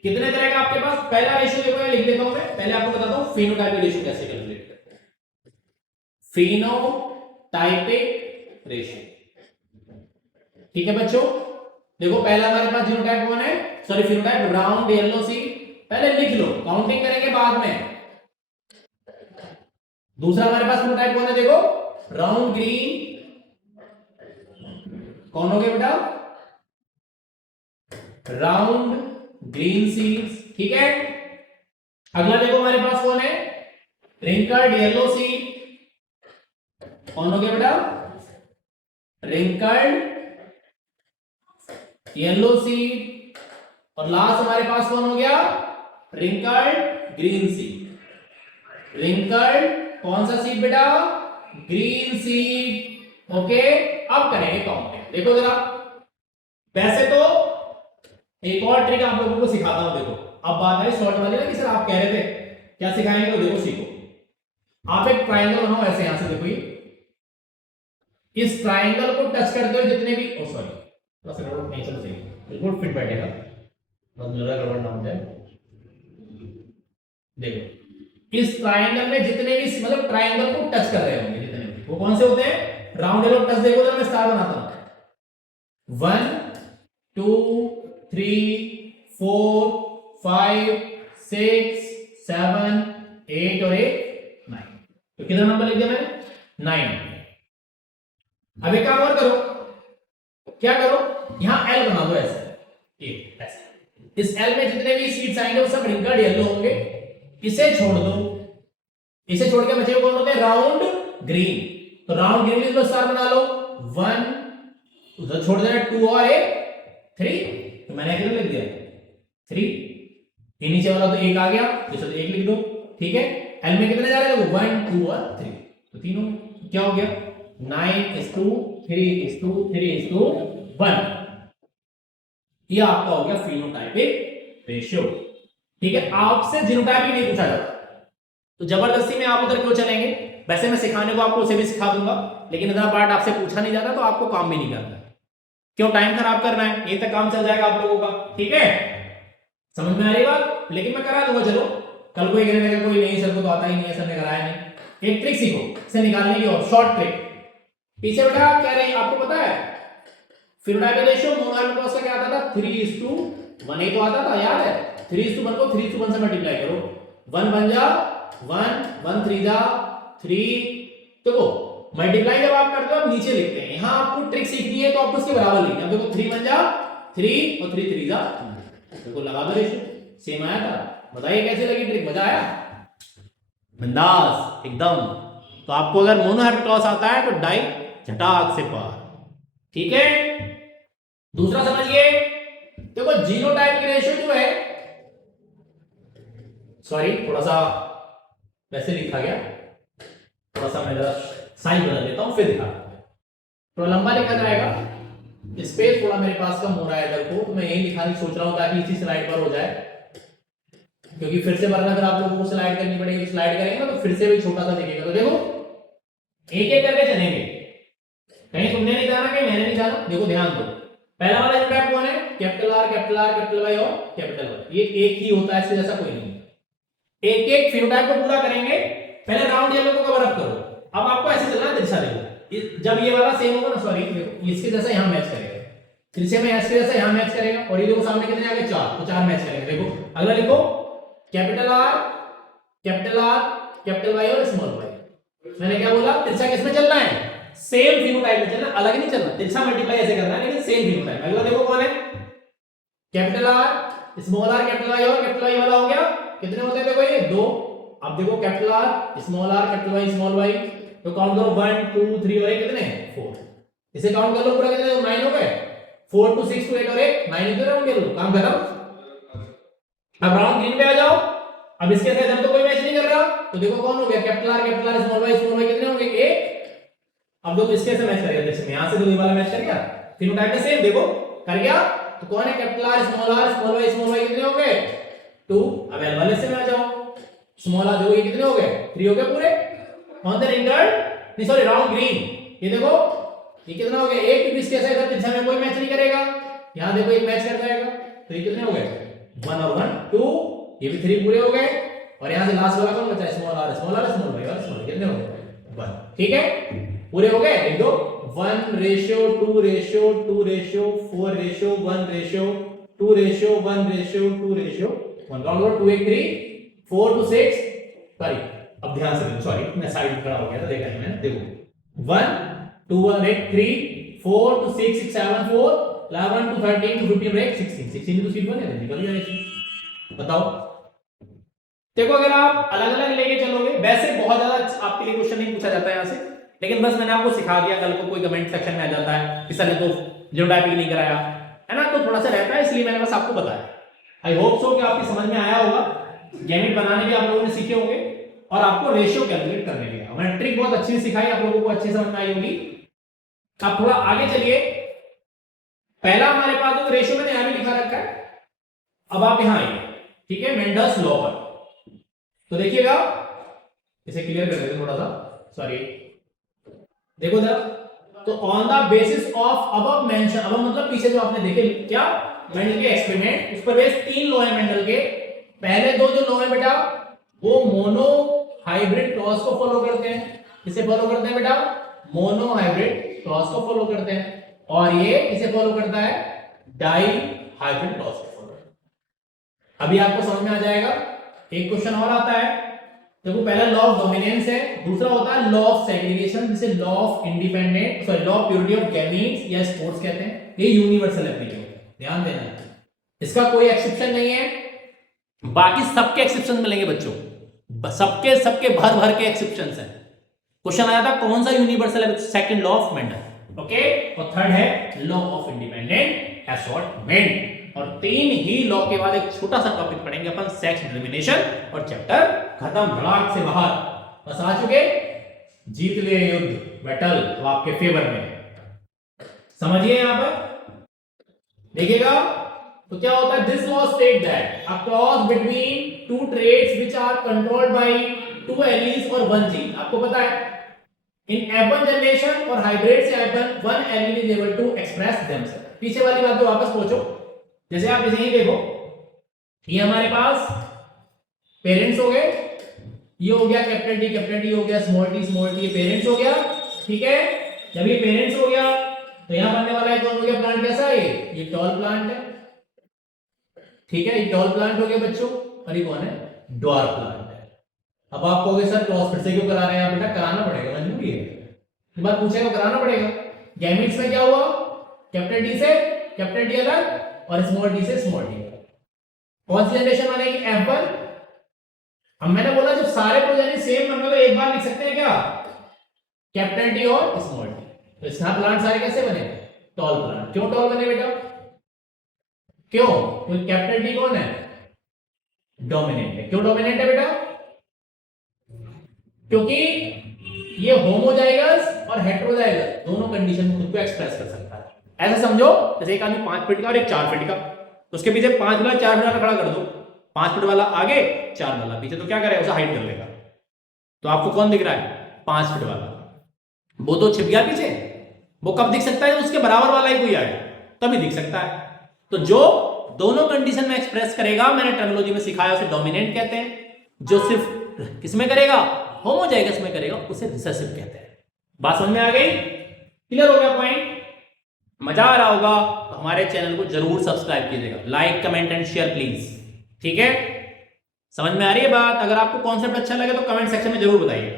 कितने तरह का आपके पास पहला रेशियो देखो, ये लिख देता हूं मैं, पहले आपको बताता हूं फिनोटाइपिक रेशियो कैसे कैलकुलेट करते हैं। फिनोटाइपिक रेशियो, ठीक है बच्चों। देखो पहला हमारे पास जीनोटाइप कौन है, सॉरी फिनोटाइप राउंड येलो सी, पहले लिख लो, काउंटिंग करेंगे बाद में। दूसरा हमारे पास फिनोटाइप कौन है, देखो राउंड ग्रीन, कौन हो गया बेटा, राउंड ग्रीन सीड्स, ठीक है। अगला देखो हमारे पास कौन है, रिंकल्ड येलो सीड, कौन हो गया बेटा, रिंकल्ड येलो सीड। और लास्ट हमारे पास कौन हो गया, रिंकल्ड ग्रीन सीड। रिंकल्ड कौन सा सीड बेटा, ग्रीन सीड, ओके। अब करेंगे काउंटिंग, देखो जरा, वैसे तो एक और ट्रिक आप लोगों को सिखाता हूं, देखो अब बात है शॉर्ट वाली ना, कि सर आप कह रहे थे क्या सिखाएंगे, तो देखो सीखो। आप एक ट्रायंगल बनाओ ऐसे, यहां से देखो ये, इस ट्रायंगल को टच करते हुए जितने भी, ओ सॉरी बस गड़बड़ नहीं, चलो सही बिल्कुल फिट बैठेगा, बस ज्यादा गड़बड़ ना हो जाए। देखो इस ट्रायंगल में जितने भी, मतलब ट्रायंगल को टच कर रहे होंगे जितने भी, वो कौन से होते हैं, राउंड येलो टच। देखो जरा मैं स्टार बनाता हूं, 1 2 3 4 5 6 7 8 और 8 9, तो कितना नंबर लिख दिया मैंने, 9। अब एक काम और करो, क्या करो, यहां एल बना दो ऐसे, ये ऐसे, इस एल में जितने भी सीड्स आएंगे वो सब रिंकल्ड येलो होंगे। इसे छोड़ दो, इसे छोड़ के बचे कौन होते हैं, राउंड ग्रीन। तो राउंड ग्रीन में स्टार बना लो, 1 उधर छोड़ देना, 2 और 3, तो मैंने कितना लिख दिया, 3। ये नीचे वाला तो 1 आ गया, तो 1 लिख दो, ठीक है। एल में कितने जा रहे हैं, 1 2 और 3, तो 3 हो गए, क्या हो गया, 9:2 3:3:1। ये आपका हो गया फिनोटाइपिक रेशियो, ठीक है। आपसे जीनोटाइपिक नहीं पूछा जाता, तो जबरदस्ती में आप उधर क्यों चलेंगे, वैसे मैं सिखाने को आपको उसे भी सिखा दूंगा, लेकिन इतना पार्ट आपसे पूछा नहीं जाता तो आपको काम भी नहीं करना, क्यों टाइम खराब करना है, ये तक काम चल जाएगा आप लोगों का, ठीक है। समझ में आ रही बात, लेकिन मैं करा दूंगा, चलो कल कोई कहने लगे कोई नहीं सर को तो आता ही नहीं है, सर ने कराया नहीं। एक ट्रिक सीखो इसे निकालने की, और शॉर्ट ट्रिक, पीछे बेटा कह रहे हैं आपको पता है, फिनोटाइपिक रेशियो मोनोमर में उसका क्या आता था, 3:1 ही तो आता था, याद है, 3:1 को 3:1 से मल्टीप्लाई करो, 1 बन जा 1 1 3 जा 3, देखो मल्टीप्लाई जब आप करते हो आप नीचे लिखते हैं, यहां आपको ट्रिक सीखनी है तो आपको उसके बराबर लिखना है। देखो 3 बन जा 3 और 3 3 जा, देखो लगा दो रेशियो, सेम आया था। बताइए कैसे लगी ट्रिक, मजा आया, बिंदास एकदम। तो आपको अगर मोनोहैप्टिक टॉस आता है तो डाई झटाक से पार, ठीक है। दूसरा समझिए, देखो जीनोटाइप की रेशियो जो है, सॉरी थोड़ा सा वैसे लिखा गया, थोड़ा सा मैं जरा साइन बदल देता हूं फिर दिखा, थोड़ा लंबा लिखा जाएगा, स्पेस थोड़ा मेरे पास कम हो रहा है इधर को, तो मैं यही लिखाने की सोच रहा हूं ताकि इसी स्लाइड पर हो जाए, क्योंकि फिर से वरना अगर आप लोगों को स्लाइड करनी पड़ेगी, स्लाइड करेंगे ना तो फिर से भी छोटा सा दिखेगा। तो देखो एक एक करके चलेंगे, कहीं तुमने नहीं जाना कहीं मैंने नहीं जाना, देखो ध्यान दो। पहला वाला यूनिट कौन है, capital R capital R capital Y और कैपिटल वाई, ये एक ही होता है, इससे जैसा कोई नहीं। एक एक फिनोटाइप को पूरा करेंगे, पहले राउंड येलो को कवर अप करो, अब आपको ऐसे चलना है तिरछा, देखो जब ये वाला सेम होगा ना, सॉरी देखो इसके जैसा यहां मैच करेगा, तिरछे में इसके जैसा यहां मैच करेगा, और ये देखो सामने कितने आ गए 4, तो 4 मैच करेंगे। देखो अगला लिखो, कैपिटल आर कैपिटल वाई और स्मॉल वाई। मैंने क्या बोला, तिरछा किसमें चलना है, सेम फिनोटाइप में चलना, अलग नहीं चलना, तिरछा मल्टीप्लाई ऐसे करना है लेकिन सेम फिनोटाइप। अगला देखो कौन है, capital R small R capital Y और कैपिटल वाई वाला हो गया, कितने होते हैं देखो ये 2। अब देखो capital R small R capital Y small Y, तो काउंट करो 1 2 3 और ये कितने 4, इसे काउंट कर लो पूरा, कितने 9 हो गए, 4 2 6 2 8 और 1 9 इधर राउंड कर लो, काम खत्म। अब राउंड ग्रीन पे आ जाओ, अब इसके साथ इधर तो कोई मैच नहीं कर रहा, तो देखो कौन हो गया, कैपिटल आर स्मॉल वाई कितने होंगे 1। अब देखो इसके से मैच करेगा, जैसे यहां से तो ये वाला मैच कर गया, फिनोटाइप में सेम देखो कर गया, तो कौन है कैपिटल आर स्मॉल वाई कितने हो गए 2। अब एल वाले से में आ जाओ, स्मॉल आर देखो ये कितने हो गए 3 हो गए पूरे, ऑन द रिंगल नहीं सॉरी राउंड ग्रीन, ये देखो ये कितना हो गया 1, क्योंकि इसके साथ इधर तिरछा में कोई मैच नहीं करेगा, यहां देखो एक मैच कर जाएगा, तो ये कितने हो गए 1 और 1 2, ये भी 3 पूरे हो गए, और यहां से लास्ट वाला कौन बचा? Small r small r small y और स्मॉल, कितने हो गए? 1। ठीक है, पूरे हो गए। लिख दो 1 ratio 2 ratio 2 ratio 4 ratio 1 ratio 2 ratio 1 ratio 2 ratio 1। Count करो 2 1 3 4 to 6, सॉरी अब ध्यान से, सॉरी मैं साइड खड़ा हो गया था, देखा नहीं मैंने, देखो 1 2 1 8 3 4 to 6 6 7 4 11 to 13 to 15 break 16 16 तो सीट बने निकल जाएगी। बताओ, देखो अगर आप अलग अलग लेके चलोगे, वैसे बहुत ज्यादा आपके लिए क्वेश्चन नहीं पूछा जाता है यहां से, लेकिन बस मैंने आपको सिखा दिया, कल को कोई कमेंट सेक्शन में आ जाता है कि सर ने तो जीनोटाइपिंग नहीं कराया है ना, तो थोड़ा सा रहता है, इसलिए मैंने बस आपको बताया। आई होप सो कि आपकी समझ में आया होगा, गैमेट बनाने भी आप लोगों ने सीखे होंगे, और आपको रेशियो कैलकुलेट करने भी आया। मैंने ट्रिक बहुत अच्छी सिखाई, आप लोगों को अच्छी समझ में आई होगी। अब थोड़ा आगे चलिए, पहला हमारे पास जो रेशियो मैंने यहां भी लिखा रखा है, अब आप यहां आइए, ठीक है, मेंडल्स लॉ पर। तो देखिएगा, इसे क्लियर कर देते थोड़ा सा, सॉरी, देखो जरा, तो on the basis of above mention, above मतलब पीछे जो आपने देखे क्या मेंडल के एक्सपेरिमेंट, उस पर बेस 3 लॉ है मेंडल के। पहले दो जो लॉ है बेटा, वो मोनो हाइब्रिड क्रॉस को फॉलो करते हैं। किसे फॉलो करते हैं बेटा? मोनो हाइब्रिड क्रॉस को फॉलो करते हैं, और ये इसे फॉलो करता है डाई हाइब्रिड क्रॉस को फॉलो। अभी आपको समझ में आ जाएगा। एक क्वेश्चन और आता है, देखो पहला लॉ ऑफ डोमिनेंस है, दूसरा होता है लॉ ऑफ सेग्रीगेशन, जिसे law of independent, sorry law of purity of gametes या स्पोर्स कहते हैं। ये यूनिवर्सल एप्लीकेशन है, ध्यान देना, इसका कोई एक्सेप्शन नहीं है, बाकी सबके एक्सेप्शन मिलेंगे बच्चों, सबके सबके भर भर के एक्सेप्शंस हैं। क्वेश्चन आया था कौन सा यूनिवर्सल है? Second law of Mendel, okay, और थर्ड है लॉ ऑफ इंडिपेंडेंट असॉर्टमेंट। और 3 ही लॉ के बाद एक छोटा सा टॉपिक पढ़ेंगे अपन, सेक्स डिटरमिनेशन, और चैप्टर खत्म, धड़ाक से बाहर, बस आ चुके, जीत ले युद्ध, बैटल तो आपके फेवर में। समझिए यहां पर देखिएगा, तो क्या होता है? This law state that a cross between two traits which are controlled by 2 alleles और 1 जीन। आपको पता है इन F1 जनरेशन और हाइब्रिड से F1 1 allele is able to express themselves. पीछे वाली बात पे वापस पहुंचो, जैसे आप इसे ही देखो, ये हमारे पास पेरेंट्स हो गए, ये हो गया कैपिटल टी हो गया, स्मॉल टी ये पेरेंट्स हो गया, ठीक है। जब ये पेरेंट्स हो गया तो यहां बनने वाला है कौन हो गया? प्लांट कैसा है? ये टॉल प्लांट है, ठीक है, ये टॉल प्लांट हो गया बच्चों, और ये कौन है? ड्वार्फ प्लांट है। अब आप कहोगे सर क्रॉस फिर से क्यों करा रहे हैं आप? बेटा कराना पड़ेगा, मजबूरी है, एक बार पूछेगा कराना पड़ेगा। गैमीट्स में क्या हुआ? कैपिटल टी से कैपिटल टी अलग और स्मॉल टी से स्मॉल टी। कौन सी जनरेशन बनेगी? F1। अब मैंने बोला जब सारे प्रोजेनी सेम बन गए तो एक बार लिख सकते हैं क्या? कैपिटल टी और स्मॉल टी। तो इसका प्लांट सारे कैसे बने? Tall plant. क्यों टॉल बने बेटा? क्यों? क्योंकि कैपिटल टी कौन है? डोमिनेंट है। क्यों डोमिनेंट है बेटा? क्योंकि ये होमोजाइगस और हेटेरोजाइगस दोनों कंडीशन में खुद को एक्सप्रेस कर सकता है। ऐसे समझो जैसे एक आदमी 5 फीट का और एक 4 फीट का, तो उसके पीछे 5 वाला 4 फीट वाला खड़ा कर दो, 5 फीट वाला आगे 4 वाला पीछे, तो क्या करेगा? उसे हाइड कर लेगा। तो आपको कौन दिख रहा है? 5 फीट वाला। वो तो छिप गया पीछे, वो कब दिख सकता है? उसके बराबर वाला ही कोई आएगा तभी दिख सकता है। तो जो दोनों कंडीशन में एक्सप्रेस करेगा, मैंने टर्मिनोलॉजी में सिखाया, उसे डोमिनेंट कहते हैं। जो सिर्फ किसमें करेगा? होमोजाइगस में करेगा, उसे रिसेसिव कहते हैं। बात समझ में आ गई? क्लियर हो गया पॉइंट? मजा आ रहा होगा तो हमारे चैनल को जरूर सब्सक्राइब कीजिएगा, like comment and share please, ठीक है। समझ में आ रही है बात? अगर आपको कॉन्सेप्ट अच्छा लगे तो कमेंट सेक्शन में जरूर बताइएगा,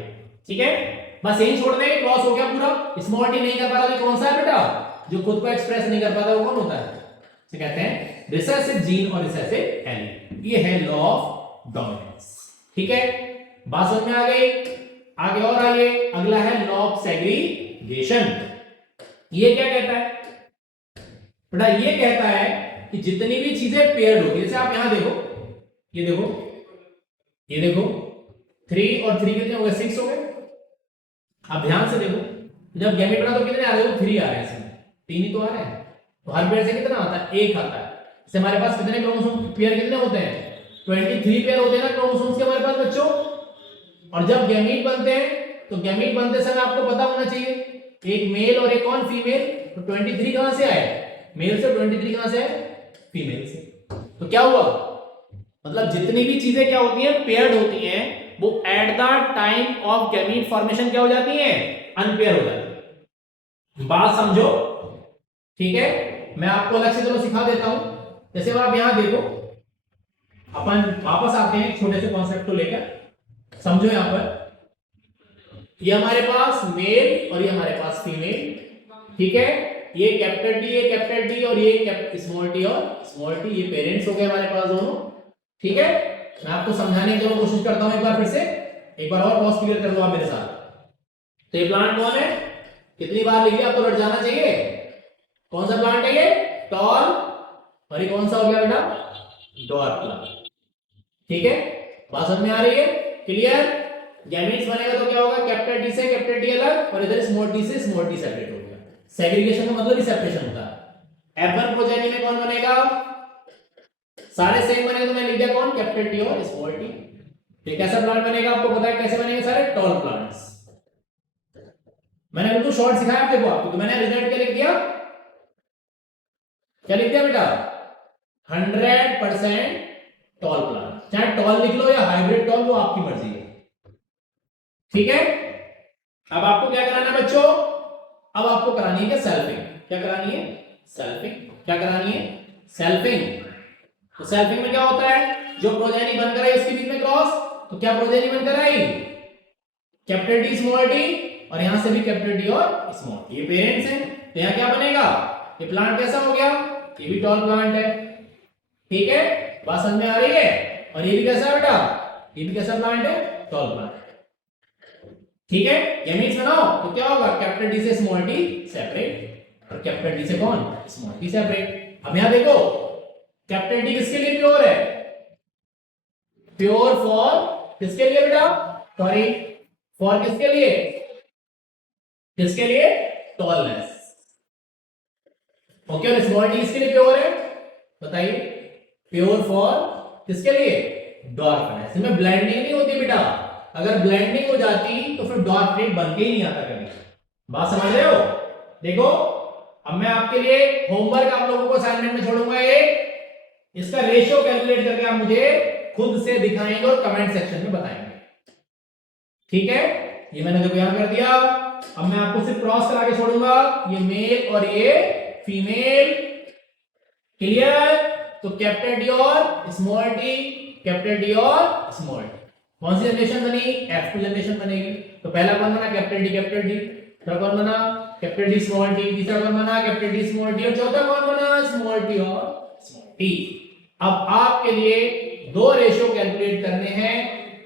ठीक है। बस यही छोड़ देंगे, क्रॉस हो गया पूरा। स्मॉल टी नहीं कर पा रहा तो कौन सा है बेटा? जो खुद को एक्सप्रेस नहीं कर पाता वो कौन होता है? इसे कहते हैं रिसेसिव जीन और रिसेसिव एलील। ये है लॉ ऑफ डोमिनेंस, ठीक है। बात समझ में आ गई? आगे और आइए, अगला है लॉ ऑफ सेग्रीगेशन। ये क्या कहता है बेटा? ये कहता है कि जितनी भी चीजें पेयर्ड होगी, जैसे आप यहां देखो, ये देखो, ये देखो, 3 और 3 कितने हो गए? 6 हो गए। आप ध्यान से देखो, जब गैमेट बना तो कितने आ रहे हो? 3 आ रहे हैं, इसमें 3 ही तो आ रहे हैं। तो हर पेयर से कितना आता है? 1 आता है। जैसे हमारे पास कितने क्रोमोसोम पेयर कितने होते हैं? 23 पेयर होते हैं ना क्रोमोसोम्स के हमारे पास बच्चों। और जब गैमीट बनते हैं तो गैमीट बनते समय आपको पता होना चाहिए एक मेल और एक कौन? फीमेल। तो 23 कहां से आए? मेल से। 23 कहां से आए? फीमेल से। तो क्या हुआ? मतलब जितनी भी चीजें क्या होती हैं, पेयर्ड होती हैं, वो eight the time of gamete formation क्या हो जाती हैं, अनपेयर हो जाती है। बात समझो, ठीक है। मैं आपको अलग से चलो सिखा देता हूं। जैसे आप यहां देखो, अपन वापस आते हैं छोटे से कॉन्सेप्ट को लेकर, समझो। यहां पर ये हमारे पास मेल और ये हमारे पास फीमेल, ठीक है। ये कैपिटल टी, ये कैपिटल टी और ये स्मॉल टी और स्मॉल टी, ये पेरेंट्स हो गए हमारे पास दोनों, ठीक है। मैं आपको समझाने की कोशिश करता हूं एक बार, फिर से एक बार और पॉज क्लियर कर लो आप मेरे साथ। तो ये प्लांट कौन है, कितनी बार लिखिए, आपको रट जाना चाहिए। कौन सा प्लांट है ये, टॉल, और ये कौन सा हो गया बेटा, डॉर्फ प्लांट, ठीक है। बात समझ में आ रही है, क्लियर। गैमेट्स बनेगा तो क्या होगा, कैपिटल टी से कैपिटल टी अलग और इधर स्मॉल टी से स्मॉल टी सेपरेट हो गया। सेग्रीगेशन का मतलब ही सेपरेशन होता है। F1 प्रोजेनी में कौन बनेगा, सारे सेम बनेंगे तो मैं लिख दिया कौन, कैपिटल टी और स्मॉल टी। ठीक, कैसा प्लांट बनेगा आपको पता है कैसे बनेंगे सारे, टॉल प्लांट्स। मैंने बिल्कुल शॉर्ट सिखाया देखो आपको, तो मैंने रिजल्ट क्या लिख दिया, क्या लिख दिया बेटा, 100% टॉल प्लांट। चाहे टॉल लिख लो या हाइब्रिड टॉल, वो आपकी मर्जी है, ठीक है। अब आपको क्या कराना है बच्चों, अब आपको करानी है क्या, सेल्फिंग। क्या करानी है, सेल्फिंग। क्या करानी है, सेल्फिंग। तो सेल्फिंग में क्या होता है, जो प्रोजेनी बनकर आई उसके बीच में क्रॉस, तो क्या प्रोजेनी बनकर आई, कैपिटल टी स्मॉल टी, और यहां से भी कैपिटल टी और स्मॉल टी, ये पेरेंट्स हैं। तो यहां क्या बनेगा, ये प्लांट कैसा हो गया, ये भी टॉल प्लांट है, ठीक है। बात समझ में आ रही है। और ये भी कैसा है बेटा, ये भी कैसा प्लांट है, टॉल प्लांट, ठीक है। गैमीट्स बनाओ तो क्या होगा, कैपिटल टी से स्मॉल टी सेपरेट और कैपिटल टी से कौन, स्मॉल टी सेपरेट। अब यहां देखो, कैपिटल टी किसके लिए प्योर है, प्योर फॉर किसके लिए बेटा, सॉरी फॉर किसके लिए, किसके लिए, टॉलनेस, ओके। और स्मॉल टी किसके लिए प्योर है, बताइए, प्योर फॉर किसके लिए, डॉर्फनेस। इसमें ब्लेंडिंग नहीं होती बेटा, अगर ब्लेंडिंग हो जाती तो फिर डॉर्फ रेट बन के ही नहीं आता कभी। बात समझ रहे हो, देखो अब मैं आपके लिए होमवर्क आप लोगों को असाइनमेंट में छोड़ूंगा, इसका रेशियो कैलकुलेट करके आप मुझे खुद से दिखाएंगे और कमेंट सेक्शन में बताएंगे, ठीक है। ये मैंने देखो यहां कर दिया। अब मैं आपको सिर्फ क्रॉस करा के छोड़ूंगा, ये मेल और ये फीमेल, क्लियर। तो कैपिटल टी और स्मॉल टी, कैपिटल टी और स्मॉल टी, कौन सी जनरेशन बनी, F2 जनरेशन बनेगी। तो पहला कौन बना, कैपिटल टी कैपिटल टी, दूसरा कौन बना, कैपिटल टी स्मॉल टी, तीसरा कौन बना, कैपिटल टी स्मॉल टी, और चौथा कौन बना, स्मॉल टी और स्मॉल टी। अब आपके लिए दो रेशियो कैलकुलेट करने हैं,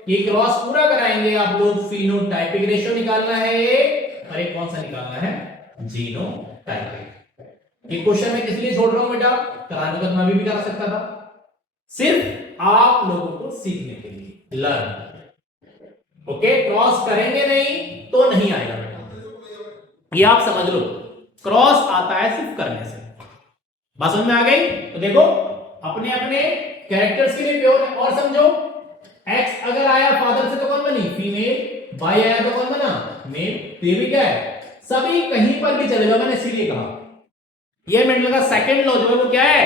ये क्रॉस पूरा कराएंगे आप लोग, फिनोटाइपिक रेशियो निकालना है एक, और एक कौन सा निकालना है, जीनोटाइपिक। ये क्वेश्चन मैं किस लिए छोड़ रहा हूं बेटा, कराने को मैं भी करा सकता था, सिर्फ आप लोगों को सीखने के लिए, लर्न, ओके। क्रॉस करेंगे नहीं तो नहीं आएगा बेटा, ये आप समझ लो, क्रॉस आता है सिर्फ करने से। बात समझ में आ गई। तो देखो अपने अपने कैरेक्टर्स के लिए प्योर है, और समझो एक्स अगर आया फादर से तो कौन बनी, फीमेल, वाई आया तो कौन बना, मेल। तो ये भी क्या है, सभी कहीं पर भी चलेगा, मैंने इसीलिए कहा ये मेंडल का सेकंड लॉ जो है वो क्या है,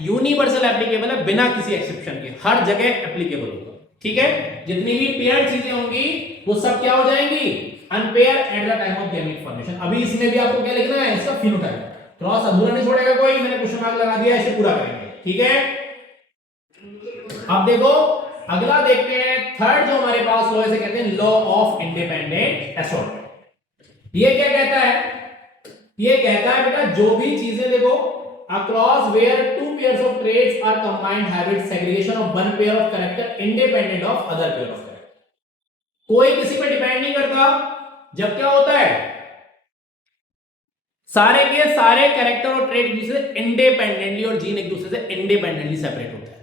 यूनिवर्सल एप्लीकेबल है, बिना किसी एक्सेप्शन के, हर जगह एप्लीकेबल होगा, ठीक है। जितनी भी पेयर चीजें होंगी वो सब क्या हो जाएंगी, unpair at the time of gamete formation. अभी इसमें भी आपको क्या लिखना है, इसका फिनोटाइप, क्रॉस अधूरा नहीं छोड़ेगा कोई, मैंने क्वेश्चन मार्क लगा दिया, इसे पूरा करेंगे, ठीक है। अब देखो अगला देखते हैं, थर्ड जो हमारे पास लॉ है, इसे कहते हैं लॉ ऑफ इंडिपेंडेंट असॉर्टमेंट। ये क्या कहता है, ये कहता है बेटा जो भी चीजें देखो, across where two pairs of traits are combined habit segregation of one pair of character independent of other pair of character। कोई किसी पे डिपेंड नहीं करता, जब क्या होता है, सारे के सारे कैरेक्टर और ट्रेट एक दूसरे से इंडिपेंडेंटली और जीन एक दूसरे से इंडिपेंडेंटली सेपरेट होता है।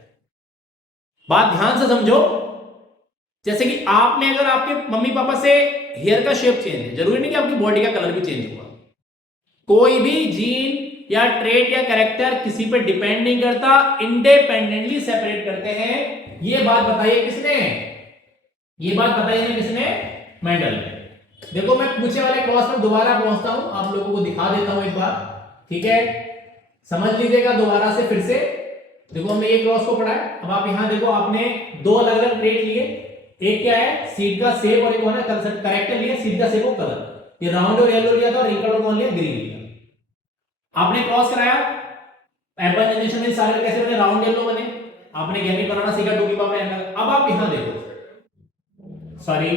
बात ध्यान से समझो, जैसे कि आपने अगर आपके मम्मी पापा से हेयर का शेप चेंज है, जरूरी नहीं कि आपकी बॉडी का कलर भी चेंज हुआ, कोई भी जीन या ट्रेट या कैरेक्टर किसी पे डिपेंड नहीं करता, इंडिपेंडेंटली सेपरेट करते हैं। ये बात बताइए किसने, ये बात बताइए किसने, मेंडल ने। देखो मैं पूछे वाले क्रॉस में दोबारा पहुंचता हूं, आप लोगों को दिखा देता हूं एक बार, ठीक है, समझ लीजिएगा दोबारा से फिर से। देखो हमने ये क्रॉस को पढ़ा है। अब आप यहां देखो, आपने दो अलग अलग ट्रेट लिए, एक क्या है सीड का शेप और एक कौन है करेक्टर लिया सीड का शेप और कलर। ये राउंड और येलो लिया था और रिंकल और कौन लिया ग्रीन लिया। आपने क्रॉस कराया, एप्पल जनरेशन में सारे कैसे बने राउंड येलो बने। आपने गैमेट बनाना सीखा 2 की पावर n। अब आप यहां देखो, सॉरी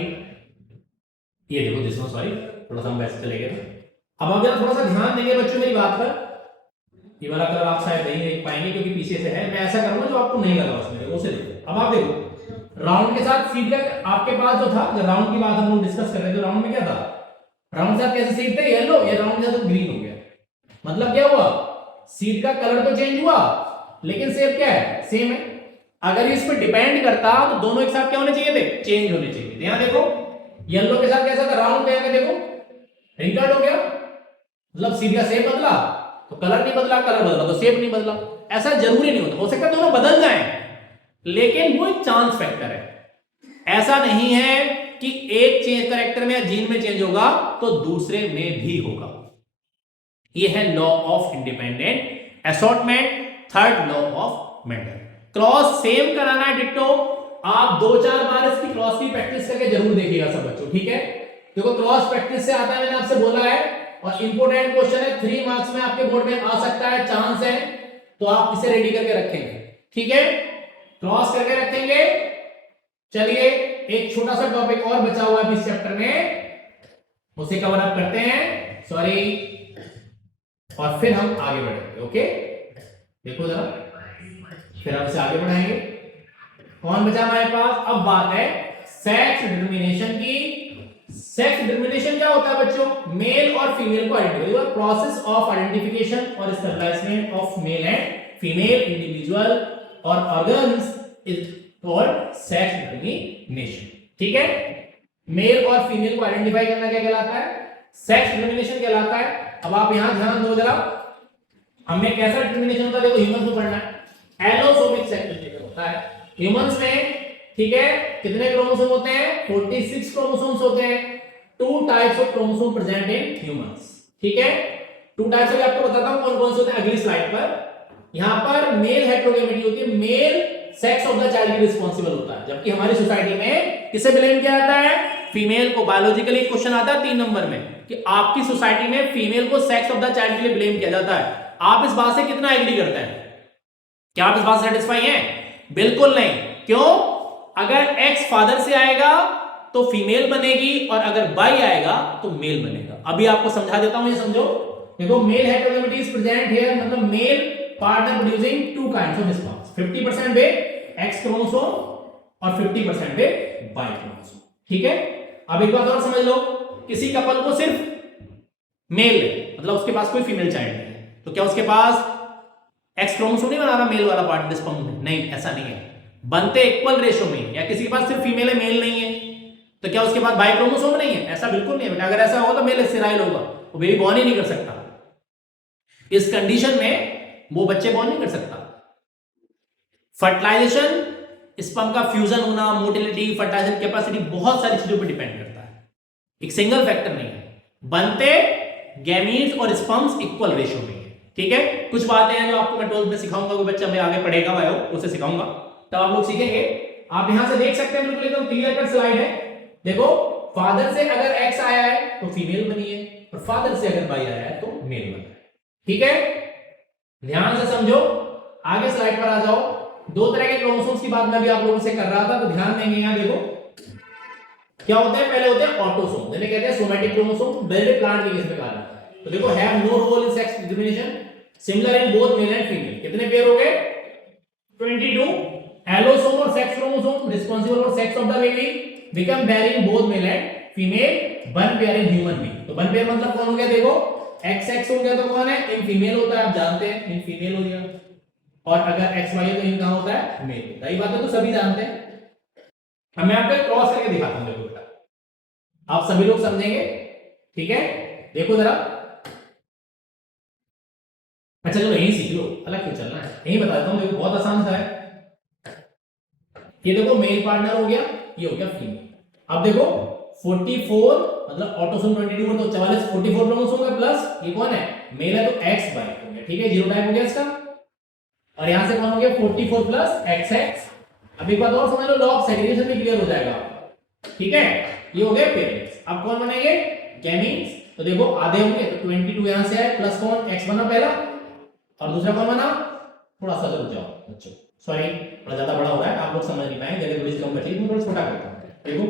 ये देखो दिस वन, सॉरी थोड़ा सा हम वैसे चले गए। अब आप जरा थोड़ा सा ध्यान देंगे बच्चों मेरी बात पर। ये वाला कलर आप शायद नहीं देख पाएंगे क्योंकि पीछे से है, मैं ऐसा करूंगा जो आपको नहीं लगा उसमें, उसे देखो। अब आप देखो राउंड के साथ सीड का आपके पास जो था, जब राउंड की बात हम लोग डिस्कस कर रहे थे, राउंड में क्या था, राउंड के साथ कैसे सीड थे येलो, ये राउंड के साथ ग्रीन हो गया। मतलब क्या हुआ, सीड का कलर तो चेंज हुआ लेकिन शेप क्या है सेम है। अगर ये इस पर डिपेंड करता तो दोनों एक साथ क्या होने चाहिए थे, चेंज होने चाहिए थे। यहां देखो येलो के साथ कैसा था, राउंड पे आके देखो रिंकल्ड हो गया, मतलब सीड का शेप बदला तो कलर नहीं बदला, कलर बदला तो शेप नहीं बदला। ऐसा जरूरी नहीं होता, हो सकता है दोनों बदल जाएं लेकिन वो एक चांस फैक्टर है। ऐसा नहीं है कि एक चेंज कैरेक्टर में या जीन में चेंज होगा तो दूसरे में भी होगा। ये है law of independent assortment, third law of Mendel. Cross same कराना है डिट्टो, आप 2-4 बार इसकी क्रॉस की प्रैक्टिस करके जरूर देखिएगा सब बच्चों, ठीक है। देखो क्रॉस प्रैक्टिस से आता है, मैंने आपसे बोला है, और इंपोर्टेंट क्वेश्चन है 3 मार्क्स में आपके बोर्ड में आ सकता है, चांस है, तो आप इसे रेडी करके रखेंगे, ठीक है, क्रॉस करके रखेंगे। चलिए एक छोटा सा टॉपिक और बचा हुआ है इस चैप्टर में, उसे कवर अप करते हैं, सॉरी, और फिर हम आगे बढ़ेंगे। ओके देखो जरा, फिर हम इसे आगे बढ़ाएंगे। कौन बचा हमारे पास, अब बात है सेक्स डिटरमिनेशन की। सेक्स डिटरमिनेशन क्या होता है बच्चों, मेल और फीमेल को आइडेंटिफाई, प्रोसेस ऑफ आइडेंटिफिकेशन और stabilisement of male and female individual और organs is called sex determination, ठीक है। मेल और फीमेल को आइडेंटिफाई करना क्या कहलाता है, सेक्स डिटरमिनेशन कहलाता है। अब आप यहां ध्यान दो जरा, हमें कैसा डिटरमिनेशन होता है, देखो ह्यूमंस को पढ़ना है, एलोसोमिक सेक्स डिटरमिनेशन होता है ह्यूमंस में, ठीक है। कितने क्रोमोसोम होते हैं, 46 क्रोमोसोम्स होते हैं। 2 types of chromosome present in humans, ठीक है। 2 टाइप्स अभी आपको बताता हूं कौन कौन से होते हैं अगली स्लाइड पर। यहां पर मेल हेटेरोगेमिटी होती है, male sex of the child के रिस्पांसिबल होता है, जबकि हमारी सोसाइटी में किसे ब्लेम किया जाता है, फीमेल को। बायोलॉजिकली क्वेश्चन आता है 3 नंबर में कि आपकी सोसाइटी में फीमेल को सेक्स ऑफ द चाइल्ड के लिए ब्लेम किया जाता है। आप इस बात से कितना एग्री करते हैं, क्या आप इस बात से सेटिस्फाई हैं, बिल्कुल नहीं। क्यों, अगर एक्स फादर से आएगा तो फीमेल बनेगी और अगर बाई आएगा तो मेल बनेगा। अभी आपको समझा देता हूं, ये समझो। देखो मेल हेटेरोगेमिटी इज प्रेजेंट हियर, मतलब male partner producing 2 kinds of sperms, 50% पे एक्स क्रोमोसोम और 50% पे वाई क्रोमोसोम, ठीक है। अब एक बात और समझ लो, किसी कपल को सिर्फ मेल है, मतलब उसके पास कोई फीमेल चाइल्ड नहीं है, तो क्या उसके पास एक्स क्रोमोसोम नहीं बना रहा मेल वाला पार्ट स्पर्म में, नहीं, ऐसा नहीं है, बनते इक्वल रेशो में। या किसी के पास सिर्फ फीमेल है मेल नहीं है, तो क्या उसके पास बाई क्रोमोसोम नहीं है, ऐसा बिल्कुल नहीं है बेटा। अगर ऐसा होगा तो मेल स्टेराइल होगा, वो बेबी बॉर्न ही नहीं कर सकता। इस कंडीशन में वो बच्चे बॉर्न नहीं कर सकता। फर्टिलाइजेशन, स्पर्म का फ्यूजन होना, मोटिलिटी, फर्टिलाइजेशन कैपेसिटी, बहुत सारी चीजों पर डिपेंड करता है, एक सिंगल फैक्टर नहीं है। बनते गैमीट्स और स्पर्म्स इक्वल रेशो में, ठीक है। कुछ बातें हैं जो आपको मैं 12th में सिखाऊंगा, कोई बच्चा मैं आगे पढ़ेगा वायो उसे सिखाऊंगा, तब आप लोग सीखेंगे। आप यहां से देख सकते हैं, बिल्कुल एकदम क्लियर कट स्लाइड है। देखो फादर से अगर एक्स आया है तो फीमेल बनी है, और फादर से अगर बाई आया है तो मेल बना है, ठीक है। ध्यान से समझो, आगे स्लाइड पर आ जाओ। 2 तरह के क्रोमोसोम्स की बात मैं भी आप लोगों से कर रहा था, तो ध्यान देंगे। यहां देखो क्या होते हैं, पहले होते हैं ऑटोसोम, जिन्हें कहते हैं सोमैटिक क्रोमोसोम, पहले प्लांट के केस में कहा जाता है। तो देखो have no role in sex determination, similar in both male and female. कितने पेयर हो गए, 22। एलोसोम और sex chromosome responsible for sex of the baby become bearing both male and female, 1 pair in human being. तो 1 pair मतलब कौन हो गया, देखो XX हो गया तो कौन है, इन फीमेल होता है, आप जानते हैं, इन फीमेल हो गया। और अगर XY है तो इन कहां होता है, मेल होता है। ये बात तो सभी जानते हैं। अब मैं आपको क्रॉस करके दिखाता हूं, देखो बेटा, आप सभी लोग समझेंगे, ठीक है। देखो जरा, अच्छा चलो यही सीख लो, अलग क्यों चलना है, यही बताता हूं। देखो बहुत आसान सा है। ये देखो मेल पार्टनर हो गया, ये हो गया फीमेल। अब देखो 44 मतलब ऑटोसोम 22 तो 44 क्रोमोसोम है, प्लस ये कौन है, मेल है तो एक्स बाई हो गया, ठीक है, जीरो टाइप हो गया इसका। और यहां से कौन हो गया 44 प्लस xx। अब एक बात और समझ लो, लॉग सेग्रीगेशन भी क्लियर हो जाएगा, ठीक है। ये हो गए पेरेंट्स। अब कौन बनेंगे गैमीन्स। तो देखो आधे होंगे तो 22 यहां से आए प्लस कौन x बना पहला और दूसरा कौन बना, थोड़ा सा रुक जाओ बच्चों, सॉरी थोड़ा ज्यादा बड़ा हो रहा है, आप लोग समझ नहीं पाएंगे, जगह थोड़ी सी कम बची, थोड़ा छोटा करता हूं। देखो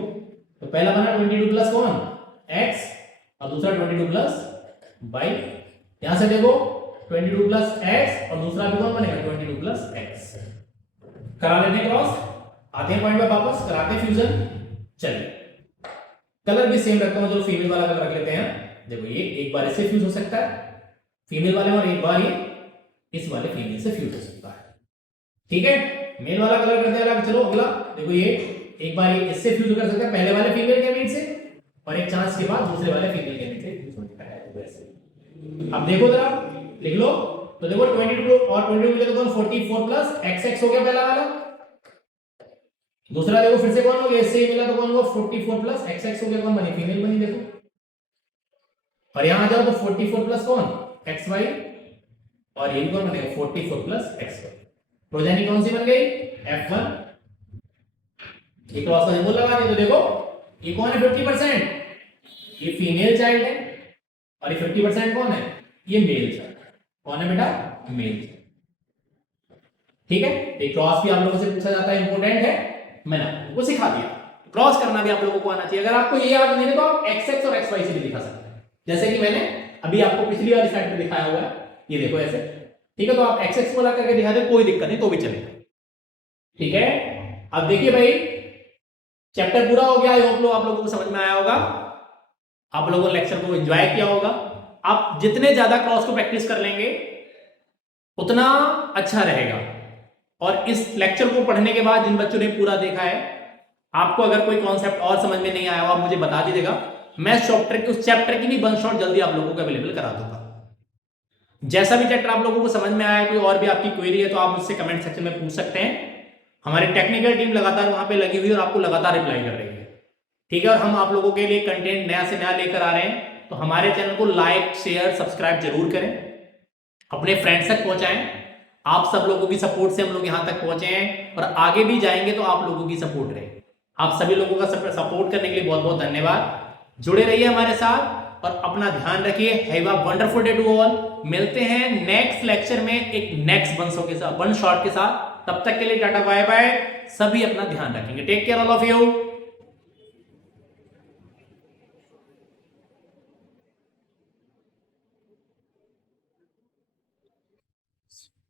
तो पहला बना 22 प्लस कौन x और दूसरा 22 प्लस y। यहां से देखो 22 प्लस x और दूसरा भी कौन बनेगा 22 प्लस x। करा लेते हैं क्रॉस, आते हैं पॉइंट पे वापस, कराते हैं फ्यूजन। चलिए कलर भी सेम रखता हूं, जो फीमेल वाला कलर रख लेते हैं। देखो ये एक बार इससे फ्यूज हो सकता है फीमेल वाले, और एक बार ये इस वाले फीमेल से फ्यूज हो सकता है, ठीक है। मेल वाला कलर करते हैं अलग। चलो अगला देखो, ये एक बार ये इससे फ्यूज कर सकता है पहले वाले फीमेल गैमेट से, और एक चांस के बाद दूसरे वाले फीमेल गैमेट से फ्यूज हो सकता है वैसे। अब देखो जरा लिख लो, तो देखो 22 और 22 मिले तो 44 प्लस xx हो गया पहला वाला, दूसरा देखो फिर से कौन हो गया, इससे ही मिला तो कौन होगा 44 प्लस xx हो गया, कौन बनी फीमेल बनी देखो। और यहां आ जाओ तो 44 प्लस कौन xy, और ये भी कौन बनेगा 44 प्लस xy। प्रोजेनी कौन सी बन गई f1। ये क्रॉस का सिंबल लगा दिया, तो देखो ये कौन है 50%, ये फीमेल चाइल्ड है, और ये 50% कौन है, ये मेल चाइल्ड। कौन है बेटा मेल, ठीक है। एक क्रॉस भी आप लोगों से पूछा जाता है, इंपॉर्टेंट है, मैंने आपको सिखा दिया। क्रॉस करना भी आप लोगों को आना चाहिए। अगर आपको ये याद नहीं है तो आप xx और xy से भी दिखा सकते हैं, जैसे कि मैंने अभी आपको पिछली वाली स्लाइड पे दिखाया हुआ है, ये देखो ऐसे, ठीक है। तो आप xx को लगा करके दिखा दे, कोई दिक्कत नहीं, तो भी चलेगा, ठीक है। अब देखिए भाई चैप्टर पूरा हो गया, आई होप आप लोगों को समझ में आया होगा, आप लोगों ने लेक्चर को एंजॉय किया होगा। आप जितने ज्यादा क्रॉस को प्रैक्टिस कर लेंगे उतना अच्छा रहेगा। और इस लेक्चर को पढ़ने के बाद जिन बच्चों ने पूरा देखा है, आपको अगर कोई कॉन्सेप्ट और समझ में नहीं आया हो आप मुझे बता दीजिएगा, मैं उस चैप्टर की भी वन शॉट जल्दी आप लोगों को अवेलेबल करा दूंगा। जैसा भी चैप्टर आप लोगों को समझ में आया, कोई और भी आपकी क्वेरी है तो आप मुझसे कमेंट सेक्शन में पूछ सकते हैं। हमारी टेक्निकल टीम लगातार वहां पे लगी हुई है और आपको लगातार रिप्लाई कर रही है, ठीक है। और हम आप लोगों के लिए कंटेंट नया से नया लेकर आ रहे हैं, तो हमारे चैनल को लाइक शेयर सब्सक्राइब जरूर करें, अपने फ्रेंड्स तक पहुंचाएं। आप सब लोगों की सपोर्ट से हम लोग यहां तक पहुंचे हैं और आगे भी जाएंगे, तो आप लोगों की सपोर्ट रहे। आप सभी लोगों का सपोर्ट करने के लिए बहुत बहुत धन्यवाद। जुड़े रहिए हमारे साथ और अपना ध्यान रखिए। Have a wonderful day to all. मिलते हैं नेक्स्ट लेक्चर में एक नेक्स्ट वन शॉट के साथ। तब तक के लिए टाटा बाय बाय। सभी अपना ध्यान रखेंगे। Take care all of you.